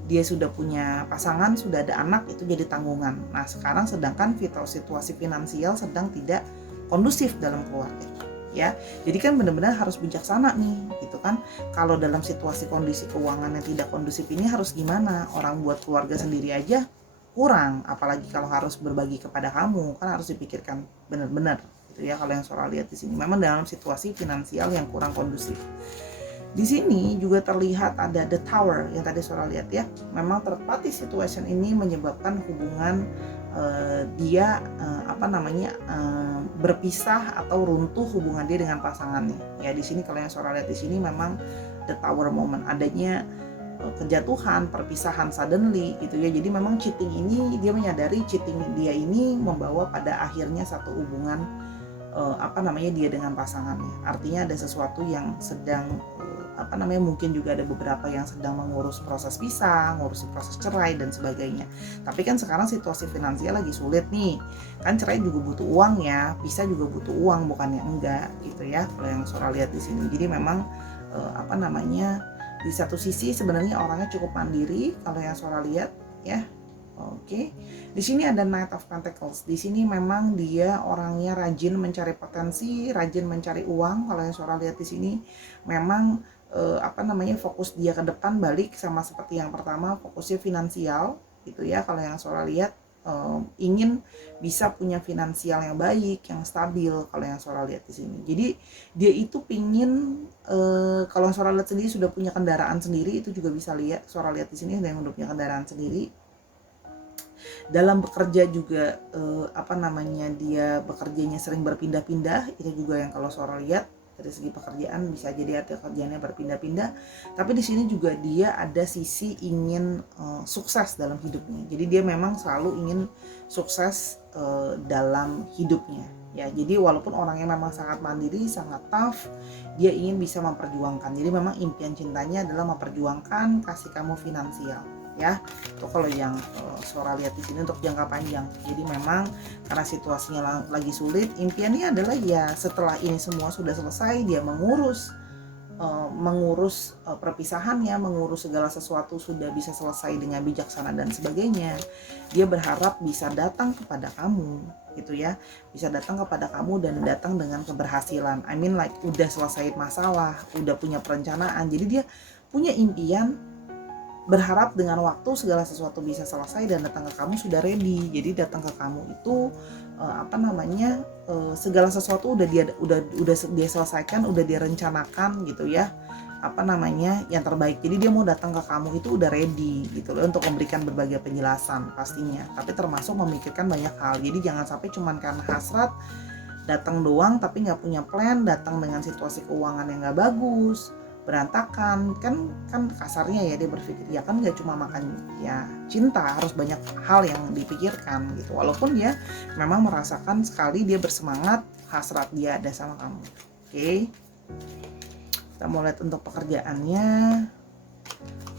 dia sudah punya pasangan, sudah ada anak, itu jadi tanggungan. Nah, sekarang sedangkan situasi finansial sedang tidak kondusif dalam keluarga ya. Jadi kan benar-benar harus bijaksana nih gitu kan. Kalau dalam situasi kondisi keuangan yang tidak kondusif ini harus gimana? Orang buat keluarga sendiri aja kurang, apalagi kalau harus berbagi kepada kamu, kan harus dipikirkan benar-benar gitu ya. Kalau yang Sora lihat di sini memang dalam situasi finansial yang kurang kondusif. Di sini juga terlihat ada the Tower yang tadi Sora lihat ya. Memang third party situation ini menyebabkan hubungan dia berpisah atau runtuh hubungan dia dengan pasangannya. Ya di sini kalau yang Sora lihat di sini memang the Tower moment, adanya kejatuhan, perpisahan suddenly gitu ya. Jadi memang cheating ini, dia menyadari cheating dia ini membawa pada akhirnya satu hubungan dia dengan pasangannya. Artinya ada sesuatu yang sedang mungkin juga ada beberapa yang sedang mengurus proses pisah, ngurus proses cerai dan sebagainya. Tapi kan sekarang situasi finansial lagi sulit nih. Kan cerai juga butuh uang ya, pisah juga butuh uang, bukannya enggak gitu ya. Kalau yang Sora lihat di sini. Jadi memang di satu sisi sebenarnya orangnya cukup mandiri kalau yang Sora lihat ya. Oke. Di sini ada Knight of Pentacles. Di sini memang dia orangnya rajin mencari potensi, rajin mencari uang. Kalau yang Sora lihat di sini memang fokus dia ke depan balik sama seperti yang pertama, fokusnya finansial gitu ya. Kalau yang Sora lihat ingin bisa punya finansial yang baik, yang stabil. Kalau yang Sora lihat di sini, jadi dia itu pingin kalau Sora lihat sendiri sudah punya kendaraan sendiri, itu juga bisa lihat Sora lihat di sini ada yang udah punya kendaraan sendiri. Dalam bekerja juga dia bekerjanya sering berpindah-pindah, itu juga yang kalau Sora lihat dari segi pekerjaan bisa jadi ada kerjaannya berpindah-pindah. Tapi di sini juga dia ada sisi ingin sukses dalam hidupnya. Jadi dia memang selalu ingin sukses dalam hidupnya ya. Jadi walaupun orangnya memang sangat mandiri, sangat tough, dia ingin bisa memperjuangkan. Jadi memang impian cintanya adalah memperjuangkan kasih kamu finansial ya. Itu kalau yang Sora lihat di sini untuk jangka panjang. Jadi memang karena situasinya lagi sulit, impiannya adalah ya setelah ini semua sudah selesai, dia mengurus mengurus perpisahannya, mengurus segala sesuatu sudah bisa selesai dengan bijaksana dan sebagainya. Dia berharap bisa datang kepada kamu gitu ya, bisa datang kepada kamu dan datang dengan keberhasilan. I mean like udah selesai masalah, udah punya perencanaan. Jadi dia punya impian, berharap dengan waktu segala sesuatu bisa selesai dan datang ke kamu sudah ready. Jadi datang ke kamu itu segala sesuatu udah dia selesaikan, udah dia rencanakan gitu ya, yang terbaik. Jadi dia mau datang ke kamu itu udah ready gitu loh, untuk memberikan berbagai penjelasan pastinya, tapi termasuk memikirkan banyak hal. Jadi jangan sampai cuman karena hasrat datang doang tapi nggak punya plan, datang dengan situasi keuangan yang nggak bagus, berantakan, kan kasarnya ya dia berpikir ya kan nggak cuma makan ya cinta, harus banyak hal yang dipikirkan gitu. Walaupun dia memang merasakan sekali dia bersemangat, hasrat dia ada sama kamu. Oke. Kita mau lihat untuk pekerjaannya.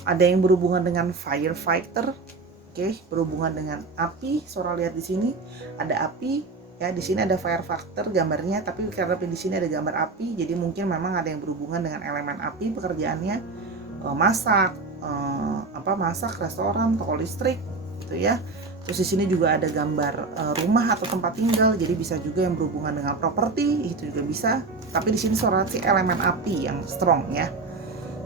Ada yang berhubungan dengan firefighter. Oke, berhubungan dengan api. Sora lihat di sini ada api. Ya, di sini ada firefighter gambarnya, tapi karena di sini ada gambar api, jadi mungkin memang ada yang berhubungan dengan elemen api pekerjaannya. Masak, masak, restoran, toko listrik gitu ya. Terus di sini juga ada gambar rumah atau tempat tinggal, jadi bisa juga yang berhubungan dengan properti, itu juga bisa. Tapi di sini suara si elemen api yang strong ya.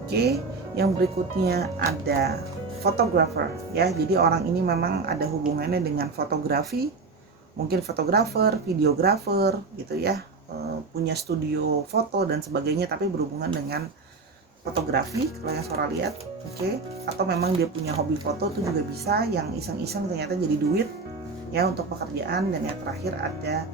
Oke, yang berikutnya ada photographer ya. Jadi orang ini memang ada hubungannya dengan fotografi, mungkin fotografer, videografer gitu ya, punya studio foto dan sebagainya, tapi berhubungan dengan fotografi kalau yang Sora lihat. Oke. Atau memang dia punya hobi foto itu juga bisa, yang iseng-iseng ternyata jadi duit ya untuk pekerjaan. Dan yang terakhir ada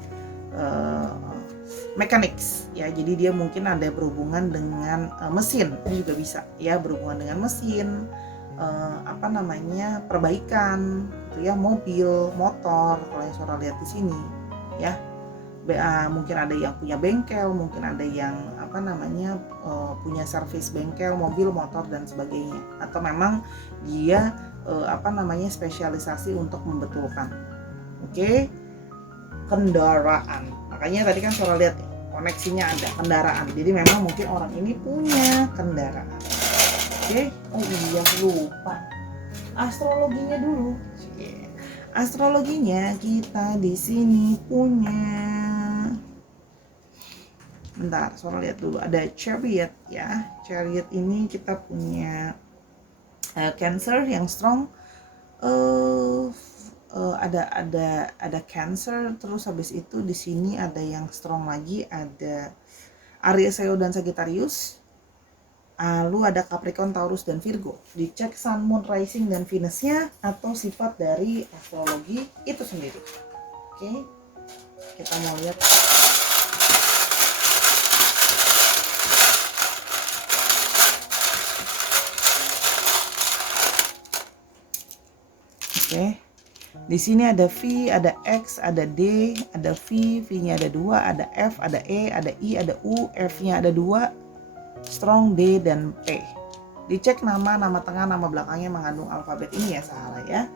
mechanics ya, jadi dia mungkin ada berhubungan dengan mesin, itu juga bisa ya, berhubungan dengan mesin, perbaikan gitu ya, mobil, motor kalau yang Sora lihat di sini ya. Mungkin ada yang punya bengkel, mungkin ada yang punya servis bengkel, mobil, motor dan sebagainya. Atau memang dia spesialisasi untuk membetulkan. Oke. Kendaraan. Makanya tadi kan Sora lihat koneksinya ada kendaraan. Jadi memang mungkin orang ini punya kendaraan. Oke. Oh iya, lupa. Astrologinya dulu. Astrologinya kita di sini punya, bentar, Sora lihat dulu, ada chariot ya. Chariot ini kita punya Cancer yang strong, ada Cancer, terus habis itu di sini ada yang strong lagi, ada Aries, Leo dan Sagittarius. Lalu ada Capricorn, Taurus dan Virgo. Dicek Sun, Moon, Rising dan Venus-nya atau sifat dari astrologi itu sendiri. Oke. Kita mau lihat. Oke. Di sini ada V, ada X, ada D, ada V, V-nya ada 2, ada F, ada E, ada I, ada U, F-nya ada 2, strong D dan P. Dicek nama tengah, nama belakangnya mengandung alfabet ini ya Sahara ya.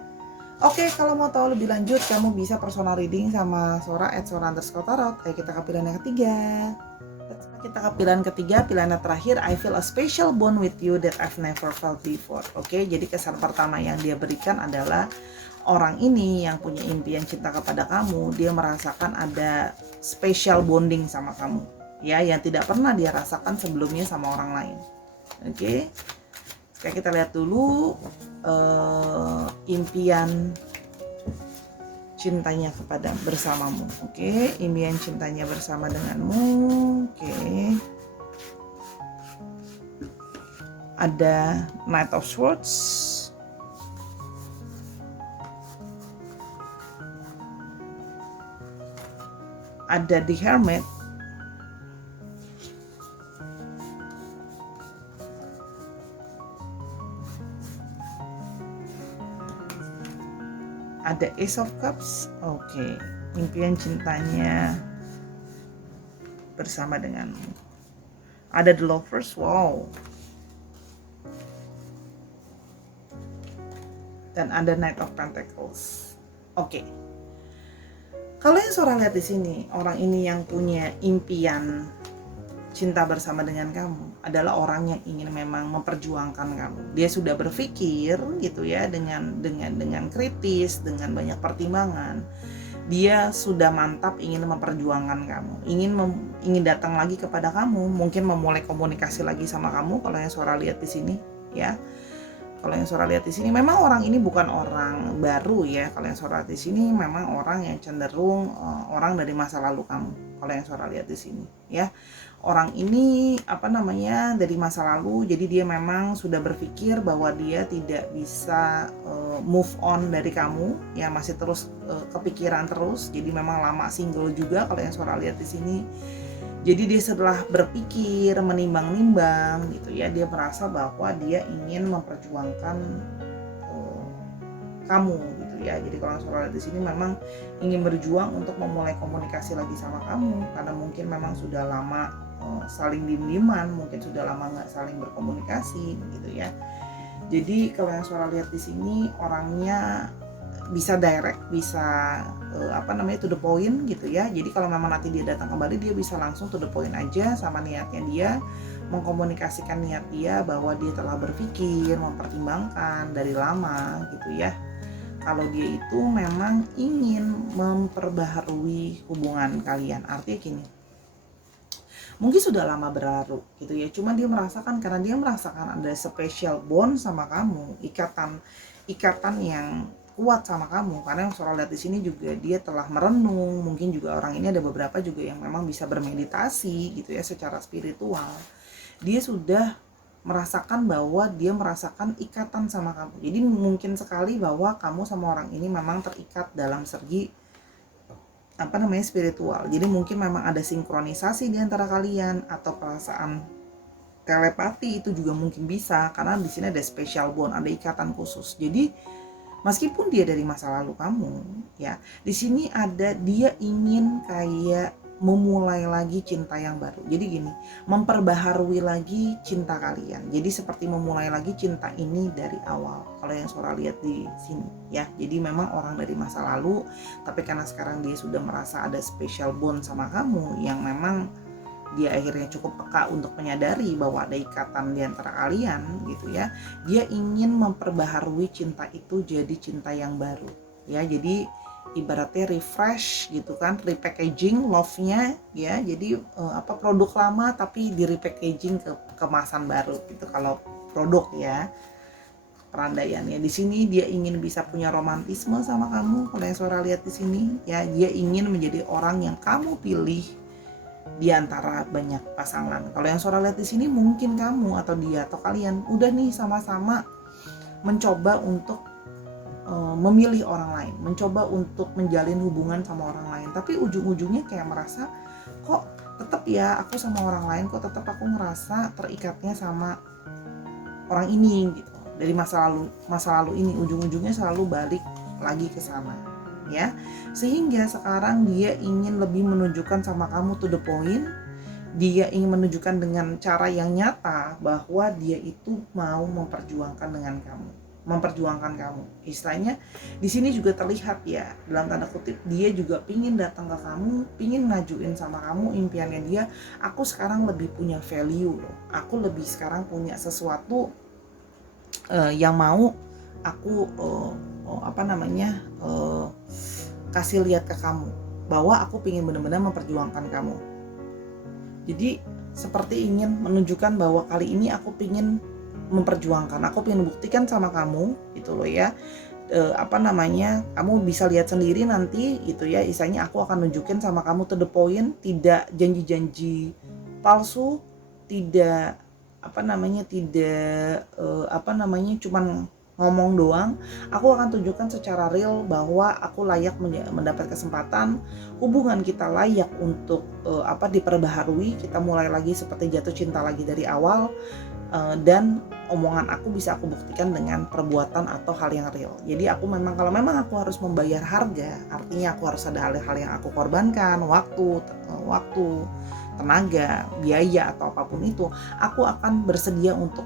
Oke, kalau mau tahu lebih lanjut kamu bisa personal reading sama Sora @sora_tarot. Ayo kita ke pilihan yang ketiga. Kita ke pilihan ketiga, pilihan terakhir, I feel a special bond with you that I've never felt before. Oke, jadi kesan pertama yang dia berikan adalah orang ini yang punya impian cinta kepada kamu, dia merasakan ada special bonding sama kamu ya, yang tidak pernah dia rasakan sebelumnya sama orang lain. Oke. Sekarang kita lihat dulu impian cintanya bersamamu. Oke, impian cintanya bersama denganmu. Oke. Ada Knight of Swords. Ada The Hermit. Ada Ace of Cups. Oke, impian cintanya bersama denganmu. Ada The Lovers. Wow. Dan ada Knight of Pentacles. Oke. Kalau yang Sora lihat di sini, orang ini yang punya impian cinta bersama dengan kamu adalah orang yang ingin memang memperjuangkan kamu. Dia sudah berpikir gitu ya, dengan kritis, dengan banyak pertimbangan. Dia sudah mantap ingin memperjuangkan kamu, ingin datang lagi kepada kamu, mungkin memulai komunikasi lagi sama kamu. Kalau yang suara lihat di sini ya, kalau yang suara lihat di sini memang orang ini bukan orang baru ya. Kalau yang suara lihat di sini memang orang yang cenderung orang dari masa lalu kamu. Kalau yang suara lihat di sini ya, orang ini dari masa lalu. Jadi dia memang sudah berpikir bahwa dia tidak bisa move on dari kamu ya, masih terus kepikiran terus. Jadi memang lama single juga kalau yang suara lihat di sini. Jadi dia setelah berpikir, menimbang-nimbang gitu ya, dia merasa bahwa dia ingin memperjuangkan kamu gitu ya. Jadi kalau suara di sini memang ingin berjuang untuk memulai komunikasi lagi sama kamu, karena mungkin memang sudah lama saling diem-dieman, mungkin sudah lama nggak saling berkomunikasi gitu ya. Jadi kalau yang suara lihat di sini orangnya bisa direct, bisa to the point gitu ya. Jadi kalau memang nanti dia datang kembali, dia bisa langsung to the point aja sama niatnya dia, mengkomunikasikan niat dia bahwa dia telah berpikir, mempertimbangkan dari lama gitu ya. Kalau dia itu memang ingin memperbaharui hubungan kalian. Artinya gini, mungkin sudah lama berlalu gitu ya, cuma dia merasakan, karena dia merasakan ada special bond sama kamu, ikatan yang kuat sama kamu. Karena yang suara lihat di sini juga dia telah merenung, mungkin juga orang ini ada beberapa juga yang memang bisa bermeditasi gitu ya, secara spiritual. Dia sudah merasakan bahwa dia merasakan ikatan sama kamu. Jadi mungkin sekali bahwa kamu sama orang ini memang terikat dalam segi spiritual. Jadi mungkin memang ada sinkronisasi di antara kalian, atau perasaan telepati itu juga mungkin bisa, karena di sini ada special bond, ada ikatan khusus. Jadi meskipun dia dari masa lalu kamu ya, di sini ada dia ingin kayak memulai lagi cinta yang baru. Jadi gini, memperbaharui lagi cinta kalian. Jadi seperti memulai lagi cinta ini dari awal. Kalau yang suara lihat di sini ya. Jadi memang orang dari masa lalu, tapi karena sekarang dia sudah merasa ada special bond sama kamu, yang memang dia akhirnya cukup peka untuk menyadari bahwa ada ikatan di antara kalian gitu ya. Dia ingin memperbaharui cinta itu jadi cinta yang baru ya. Jadi ibaratnya refresh gitu kan, repackaging love-nya ya. Jadi produk lama tapi di repackaging ke kemasan baru gitu kalau produk ya. Perandaiannya di sini dia ingin bisa punya romantisme sama kamu. Kalau yang suara lihat di sini ya, dia ingin menjadi orang yang kamu pilih di antara banyak pasangan. Kalau yang suara lihat di sini mungkin kamu atau dia atau kalian udah nih sama-sama mencoba untuk memilih orang lain, mencoba untuk menjalin hubungan sama orang lain, tapi ujung-ujungnya kayak merasa kok tetap ya aku sama orang lain, kok tetap aku ngerasa terikatnya sama orang ini gitu. Dari masa lalu ini ujung-ujungnya selalu balik lagi ke sana ya. Sehingga sekarang dia ingin lebih menunjukkan sama kamu to the point. Dia ingin menunjukkan dengan cara yang nyata bahwa dia itu mau memperjuangkan kamu. Istilahnya di sini juga terlihat ya, dalam tanda kutip, dia juga pingin datang ke kamu, pingin ngajuin sama kamu impiannya dia. Aku sekarang lebih punya value loh. Aku lebih sekarang punya sesuatu yang mau aku kasih lihat ke kamu, bahwa aku ingin benar-benar memperjuangkan kamu. Jadi seperti ingin menunjukkan bahwa kali ini aku ingin memperjuangkan, aku ingin buktikan sama kamu gitu loh ya. Kamu bisa lihat sendiri nanti gitu ya. Istilahnya aku akan nunjukin sama kamu to the point, tidak janji-janji palsu, tidak cuman ngomong doang. Aku akan tunjukkan secara real bahwa aku layak mendapat kesempatan, hubungan kita layak untuk diperbaharui, kita mulai lagi seperti jatuh cinta lagi dari awal, dan omongan aku bisa aku buktikan dengan perbuatan atau hal yang real. Jadi aku kalau memang aku harus membayar harga, artinya aku harus ada hal-hal yang aku korbankan, waktu, tenaga, biaya atau apapun itu, aku akan bersedia untuk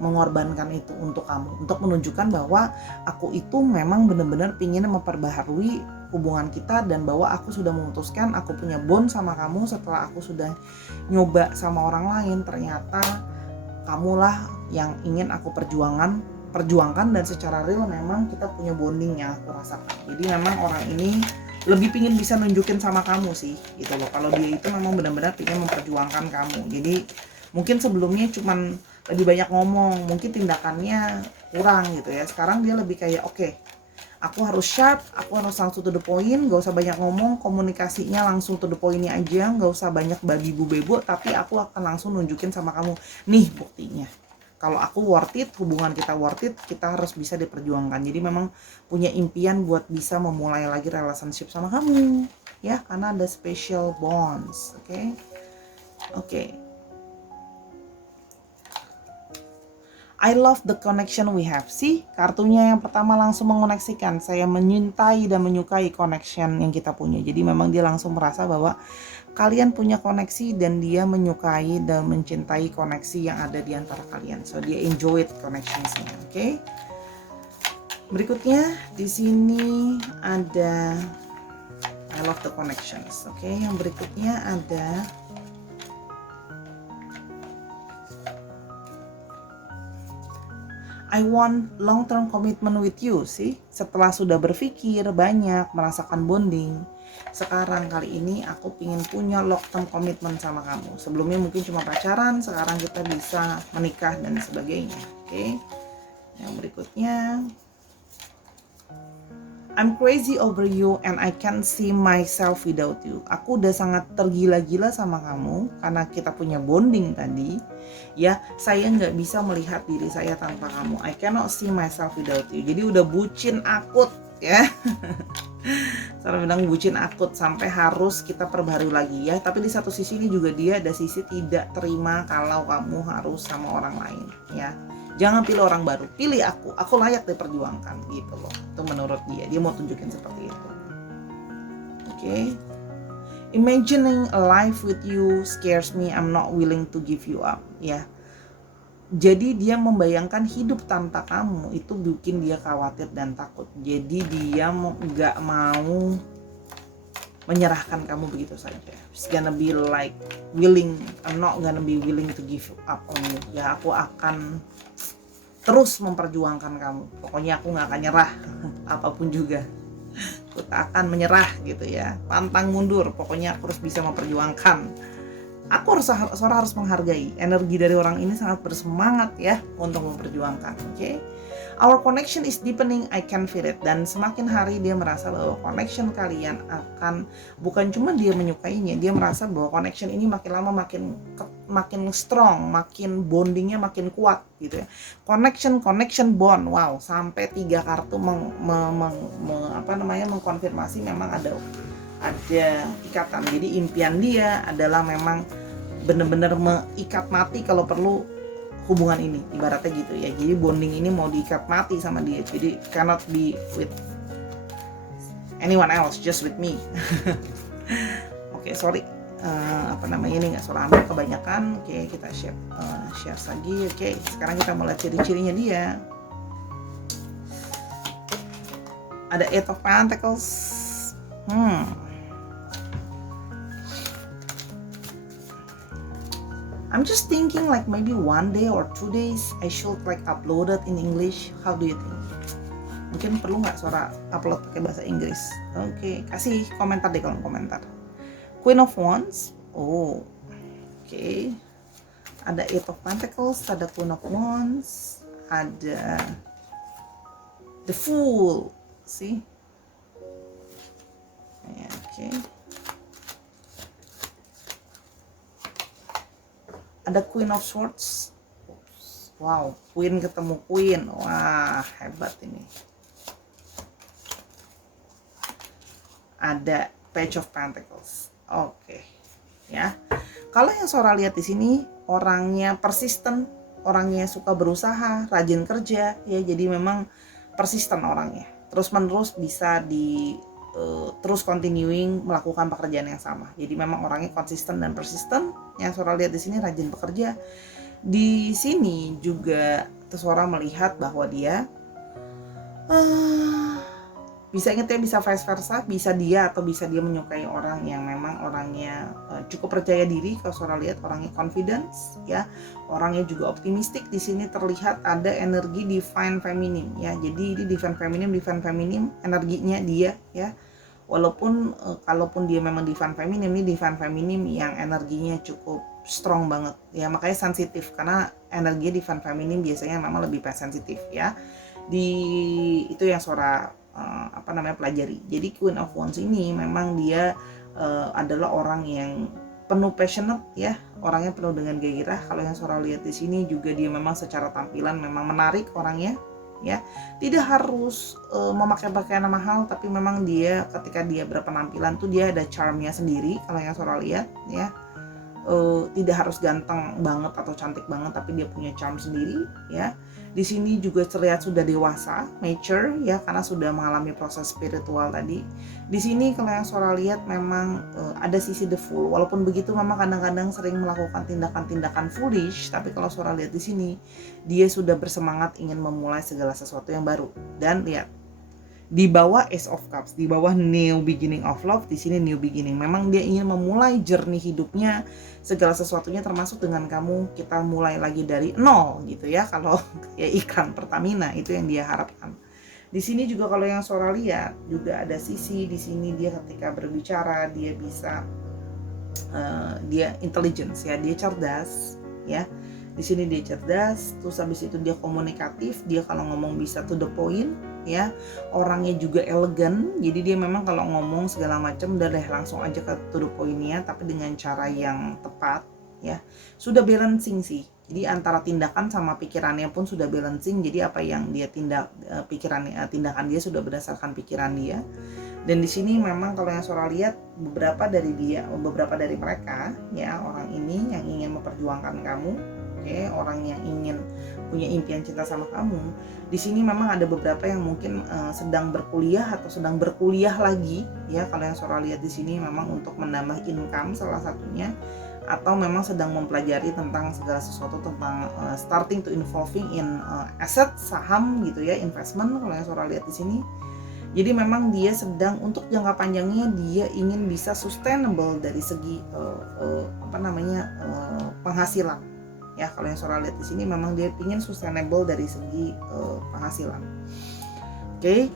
mengorbankan itu untuk kamu, untuk menunjukkan bahwa aku itu memang benar-benar ingin memperbaharui hubungan kita, dan bahwa aku sudah memutuskan aku punya bond sama kamu setelah aku sudah nyoba sama orang lain. Ternyata kamulah yang ingin aku perjuangkan, dan secara real memang kita punya bonding yang aku rasakan. Jadi memang orang ini lebih pingin bisa nunjukin sama kamu sih gitu loh, kalau dia itu memang benar-benar pingin memperjuangkan kamu. Jadi mungkin sebelumnya cuman lebih banyak ngomong, mungkin tindakannya kurang gitu ya. Sekarang dia lebih kayak oke, aku harus sharp, aku harus langsung to the point, gak usah banyak ngomong, komunikasinya langsung to the point-nya aja, gak usah banyak babi bu bebo, tapi aku akan langsung nunjukin sama kamu, nih buktinya. Kalau aku worth it, hubungan kita worth it, kita harus bisa diperjuangkan. Jadi memang punya impian buat bisa memulai lagi relationship sama kamu, ya, karena ada special bonds, oke. I love the connection we have. See, kartunya yang pertama langsung mengoneksikan. Saya menyintai dan menyukai connection yang kita punya. Jadi memang dia langsung merasa bahwa kalian punya koneksi dan dia menyukai dan mencintai koneksi yang ada di antara kalian. So dia enjoyed connectionsnya, oke? Berikutnya di sini ada I love the connections, oke? Yang berikutnya ada I want long-term commitment with you, sih. Setelah sudah berpikir banyak, merasakan bonding, sekarang kali ini aku pingin punya long-term commitment sama kamu. Sebelumnya mungkin cuma pacaran, sekarang kita bisa menikah dan sebagainya, oke? Yang berikutnya, I'm crazy over you and I can't see myself without you. Aku udah sangat tergila-gila sama kamu karena kita punya bonding tadi. Ya, saya nggak bisa melihat diri saya tanpa kamu. I cannot see myself without you. Jadi udah bucin akut ya. Saya bilang bucin akut sampai harus kita perbarui lagi ya. Tapi di satu sisi ini juga dia ada sisi tidak terima kalau kamu harus sama orang lain ya. Jangan pilih orang baru, pilih aku layak diperjuangkan gitu loh. Itu menurut dia mau tunjukin seperti itu. Oke. Imagining a life with you scares me, I'm not willing to give you up ya. Jadi dia membayangkan hidup tanpa kamu itu bikin dia khawatir dan takut. Jadi dia nggak mau menyerahkan kamu begitu saja. It's gonna be like willing, I'm not gonna be willing to give up on you. Ya, aku akan terus memperjuangkan kamu. Pokoknya aku nggak akan nyerah apapun juga. Aku tak akan menyerah gitu ya. Pantang mundur. Pokoknya aku harus bisa memperjuangkan. Aku harus menghargai energi dari orang ini, sangat bersemangat ya untuk memperjuangkan. Oke. Our connection is deepening, I can feel it. Dan semakin hari dia merasa bahwa connection kalian akan, bukan cuma dia menyukainya, dia merasa bahwa connection ini makin lama makin strong, makin bondingnya makin kuat gitu ya. Connection bond, wow, sampai 3 kartu mengkonfirmasi memang ada ikatan. Jadi impian dia adalah memang benar-benar mengikat mati kalau perlu hubungan ini, ibaratnya gitu ya. Jadi bonding ini mau diikat mati sama dia. Jadi cannot be with anyone else, just with me. Oke, sorry. Ini nggak salah ambil kebanyakan. Oke, kita share lagi. Oke, sekarang kita mulai ciri-cirinya dia. Ada Eight of Pentacles. I'm just thinking like maybe 1 day or 2 days I should like upload it in English. How do you think? Mungkin perlu nggak suara upload pakai bahasa Inggris? Oke, kasih komentar deh kalau komentar. Queen of Wands. Oh, oke. Ada Eight of Pentacles, ada Queen of Wands, ada The Fool. See? Ya, oke. Ada Queen of Swords. Wow, Queen ketemu Queen. Wah, hebat ini. Ada Page of Pentacles. Oke. Ya. Kalau yang Sora lihat di sini, orangnya persisten, orangnya suka berusaha, rajin kerja ya. Jadi memang persisten orangnya. Terus-menerus bisa terus continuing melakukan pekerjaan yang sama. Jadi memang orangnya konsisten dan persisten. Yang Sora lihat di sini rajin bekerja. Di sini juga Sora melihat bahwa dia Bisa ingat ya, bisa vice versa, bisa dia atau bisa dia menyukai orang yang memang orangnya cukup percaya diri. Kalau Saudara lihat orangnya confidence ya, orangnya juga optimistik. Di sini terlihat ada energi divine feminine ya. Jadi ini divine feminine energinya dia ya. Walaupun kalaupun dia memang divine feminine, ini divine feminine yang energinya cukup strong banget ya, makanya sensitif karena energi divine feminine biasanya memang lebih sensitif ya. Di itu yang Sora pelajari. Jadi Queen of Wands ini memang dia adalah orang yang penuh passionate ya, orangnya penuh dengan gairah. Kalau yang Sora lihat di sini juga dia memang secara tampilan memang menarik orangnya ya. Tidak harus memakai pakaian mahal, tapi memang dia ketika dia berpenampilan tuh dia ada charmnya sendiri. Kalau yang Sora lihat ya, tidak harus ganteng banget atau cantik banget, tapi dia punya charm sendiri ya. Di sini juga terlihat sudah dewasa, mature ya, karena sudah mengalami proses spiritual tadi. Di sini kalau yang Sora lihat memang ada sisi the fool. Walaupun begitu memang kadang-kadang sering melakukan tindakan-tindakan foolish, tapi kalau Sora lihat di sini dia sudah bersemangat ingin memulai segala sesuatu yang baru. Dan lihat di bawah Ace of Cups, di bawah new beginning of love, di sini new beginning. Memang dia ingin memulai journey hidupnya, segala sesuatunya termasuk dengan kamu, kita mulai lagi dari nol gitu ya. Kalau ya iklan Pertamina itu yang dia harapkan. Di sini juga kalau yang Sora lihat juga ada sisi di sini dia ketika berbicara dia bisa dia intelligence ya, dia cerdas ya. Di sini dia cerdas, terus habis itu dia komunikatif, dia kalau ngomong bisa to the point ya. Orangnya juga elegan, jadi dia memang kalau ngomong segala macam udah deh langsung aja ke to the point-nya, tapi dengan cara yang tepat ya. Sudah balancing sih. Jadi antara tindakan sama pikirannya pun sudah balancing. Jadi apa yang dia tindakan dia sudah berdasarkan pikiran dia. Dan di sini memang kalau yang Sora lihat beberapa dari mereka ya, orang ini yang ingin memperjuangkan kamu, orang yang ingin punya impian cinta sama kamu. Di sini memang ada beberapa yang mungkin sedang berkuliah atau sedang berkuliah lagi ya. Kalau yang Sora lihat di sini memang untuk menambah income salah satunya, atau memang sedang mempelajari tentang segala sesuatu tentang starting to involving in aset, saham gitu ya, investment kalau yang Sora lihat di sini. Jadi memang dia sedang untuk jangka panjangnya dia ingin bisa sustainable dari segi penghasilan. Ya, kalau yang Sora lihat di sini memang dia ingin sustainable dari segi penghasilan. Oke.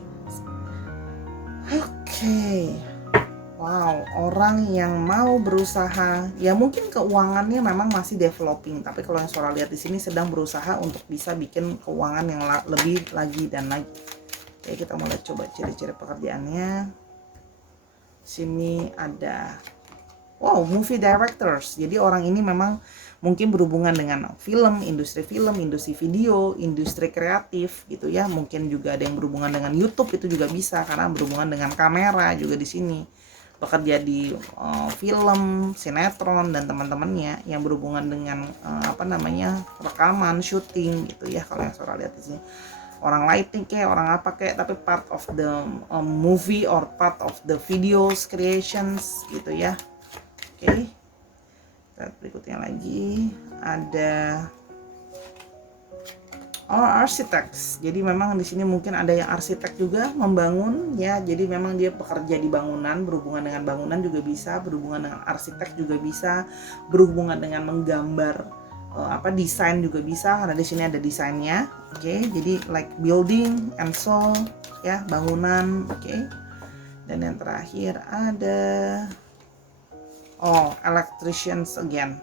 Wow, orang yang mau berusaha, ya mungkin keuangannya memang masih developing, tapi kalau yang Sora lihat di sini sedang berusaha untuk bisa bikin keuangan yang lebih lagi dan lagi. Oke, kita mulai coba ciri-ciri pekerjaannya. Sini ada movie directors. Jadi orang ini memang mungkin berhubungan dengan film, industri video, industri kreatif gitu ya. Mungkin juga ada yang berhubungan dengan YouTube, itu juga bisa karena berhubungan dengan kamera juga di sini. Bekerja di film, sinetron dan teman-temannya yang berhubungan dengan rekaman, syuting gitu ya. Kalau yang Sora lihat di sini orang lighting kayak orang apa kayak, tapi part of the movie or part of the videos creations gitu ya. Oke. Berikutnya lagi ada architects. Jadi memang di sini mungkin ada yang arsitek juga membangun ya. Jadi memang dia bekerja di bangunan, berhubungan dengan bangunan juga bisa, berhubungan dengan arsitek juga bisa, berhubungan dengan menggambar desain juga bisa karena di sini ada desainnya. Oke, jadi like building and so ya, bangunan. Oke. Dan yang terakhir ada electricians again.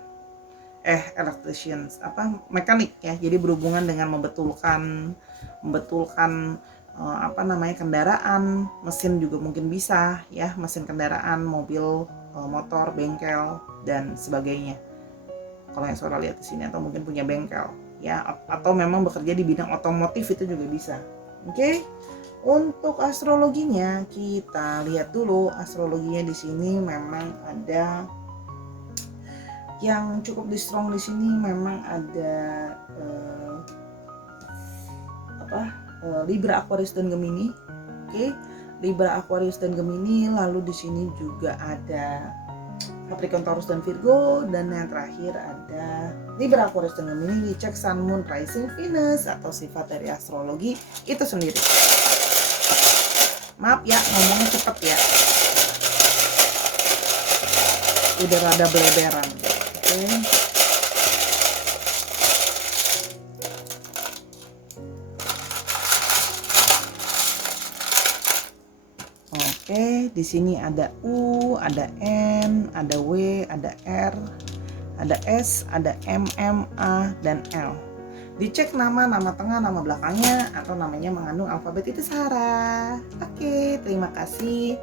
Mekanik ya. Jadi berhubungan dengan membetulkan kendaraan, mesin juga mungkin bisa ya, mesin kendaraan, mobil, motor, bengkel dan sebagainya. Kalau yang Sora lihat di sini, atau mungkin punya bengkel ya, atau memang bekerja di bidang otomotif itu juga bisa. Oke. Untuk astrologinya kita lihat dulu. Astrologinya di sini memang ada yang cukup di strong di sini, memang ada Libra, Aquarius dan Gemini. Oke. Libra, Aquarius dan Gemini, lalu di sini juga ada Capricorn, Taurus dan Virgo, dan yang terakhir ada Libra, Aquarius dan Gemini. Dicek Sun, Moon, Rising, Venus atau sifat dari astrologi itu sendiri. Maaf ya ngomongnya cepet ya, udah rada beleberan. Oke. Oke, di sini ada U, ada N, ada W, ada R, ada S, ada M, A, dan L. Dicek nama tengah, nama belakangnya, atau namanya mengandung alfabet itu Sarah. Oke, terima kasih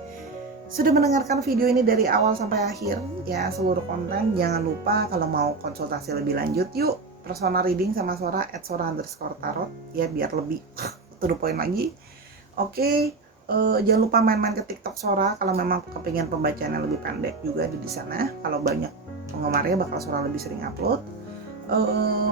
sudah mendengarkan video ini dari awal sampai akhir ya, seluruh konten. Jangan lupa kalau mau konsultasi lebih lanjut, yuk personal reading sama Sora @sora_tarot ya, biar lebih to the point lagi. Oke. Jangan lupa main-main ke TikTok Sora kalau memang kepingin pembacaannya lebih pendek juga di sana. Kalau banyak penggemarnya bakal Sora lebih sering upload.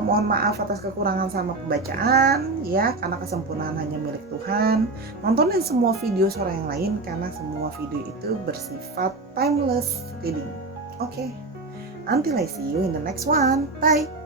Mohon maaf atas kekurangan sama pembacaan ya, karena kesempurnaan hanya milik Tuhan. Nontonin semua video Sora yang lain karena semua video itu bersifat timeless reading. Oke. Until I see you in the next one. Bye.